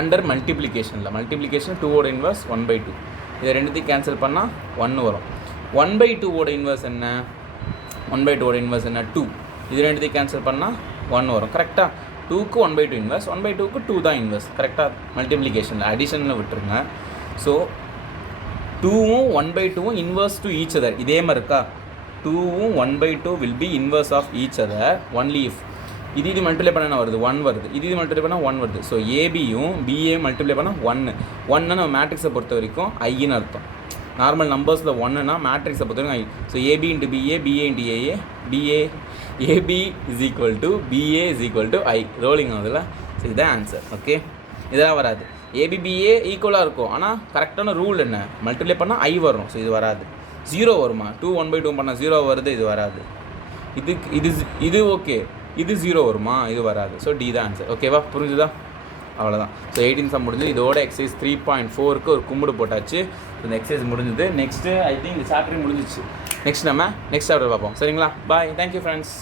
அண்டர் மல்டிப்ளிகேஷனில். மல்டிப்ளிகேஷன் 2வோட இன்வர்ஸ் 1/2. இதை ரெண்டுத்தையும் கேன்சல் பண்ணால் 1 வரும். 1/2வோட இன்வர்ஸ் என்ன, 1/2வோட இன்வர்ஸ் என்ன 2. இது ரெண்டுத்தையும் கேன்சல் பண்ணால் 1 வரும். கரெக்டாக. 2க்கு 1/2 இன்வர்ஸ், 1/2க்கு 2 தான் இன்வர்ஸ். கரெக்டாக. மல்டிப்ளிகேஷனில் அடிஷனில் விட்டுருங்க. ஸோ 2வும் 1/2வும் இன்வர்ஸ் டு ஈச் அதர். இதே மாதிரி இருக்கா. 2வும் 1/2 will be inverse of each other only if. இது மல்டிப்ளை பண்ண என்ன வருது 1 வருது. இது மல்டிப்ளை பண்ணால் 1 வருது. ஸோ ஏபியும் பிஏ மல்டிப்ளை பண்ணால் 1 நம்ம மேட்ரிக்ஸை பொறுத்த வரைக்கும் ஐன்னு அர்த்தம். நார்மல் நம்பர்ஸில் 1னா மேட்ரிக்ஸை பொறுத்த வரைக்கும் I. So AB into BA, BA into AA, AB is equal to BA is equal to I. Rolling ஆகுதுல்ல. ஸோ இதுதான் ஆன்சர். ஓகே, இதெல்லாம் வராது. ஏபிபிஏ ஈக்குவலாக இருக்கும். ஆனால் கரெக்டான ரூல் என்ன, மல்டிப்ளை பண்ணால் ஐ வரும். ஸோ இது வராது. 0 வருமா. 2 1/2 பண்ணால் 0 வருது. இது வராது. இது ஓகே. இது 0 வருமா. இது வராது. ஸோ டி தான் ஆன்சர். ஓகேவா, புரிஞ்சுதா. அவ்வளோதான். ஸோ 18 சம் முடிஞ்சு. இதோட எக்ஸசைஸ் 3.4க்கு ஒரு கும்பிடு போட்டாச்சு. இந்த எக்ஸசைஸ் முடிஞ்சது. நெக்ஸ்ட்டு ஐ திங்க் இந்த சாப்டர் முடிஞ்சிச்சு. நெக்ஸ்ட் நம்ம நெக்ஸ்ட் சாப்டர் பார்ப்போம். சரிங்களா, பாய். Thank you friends.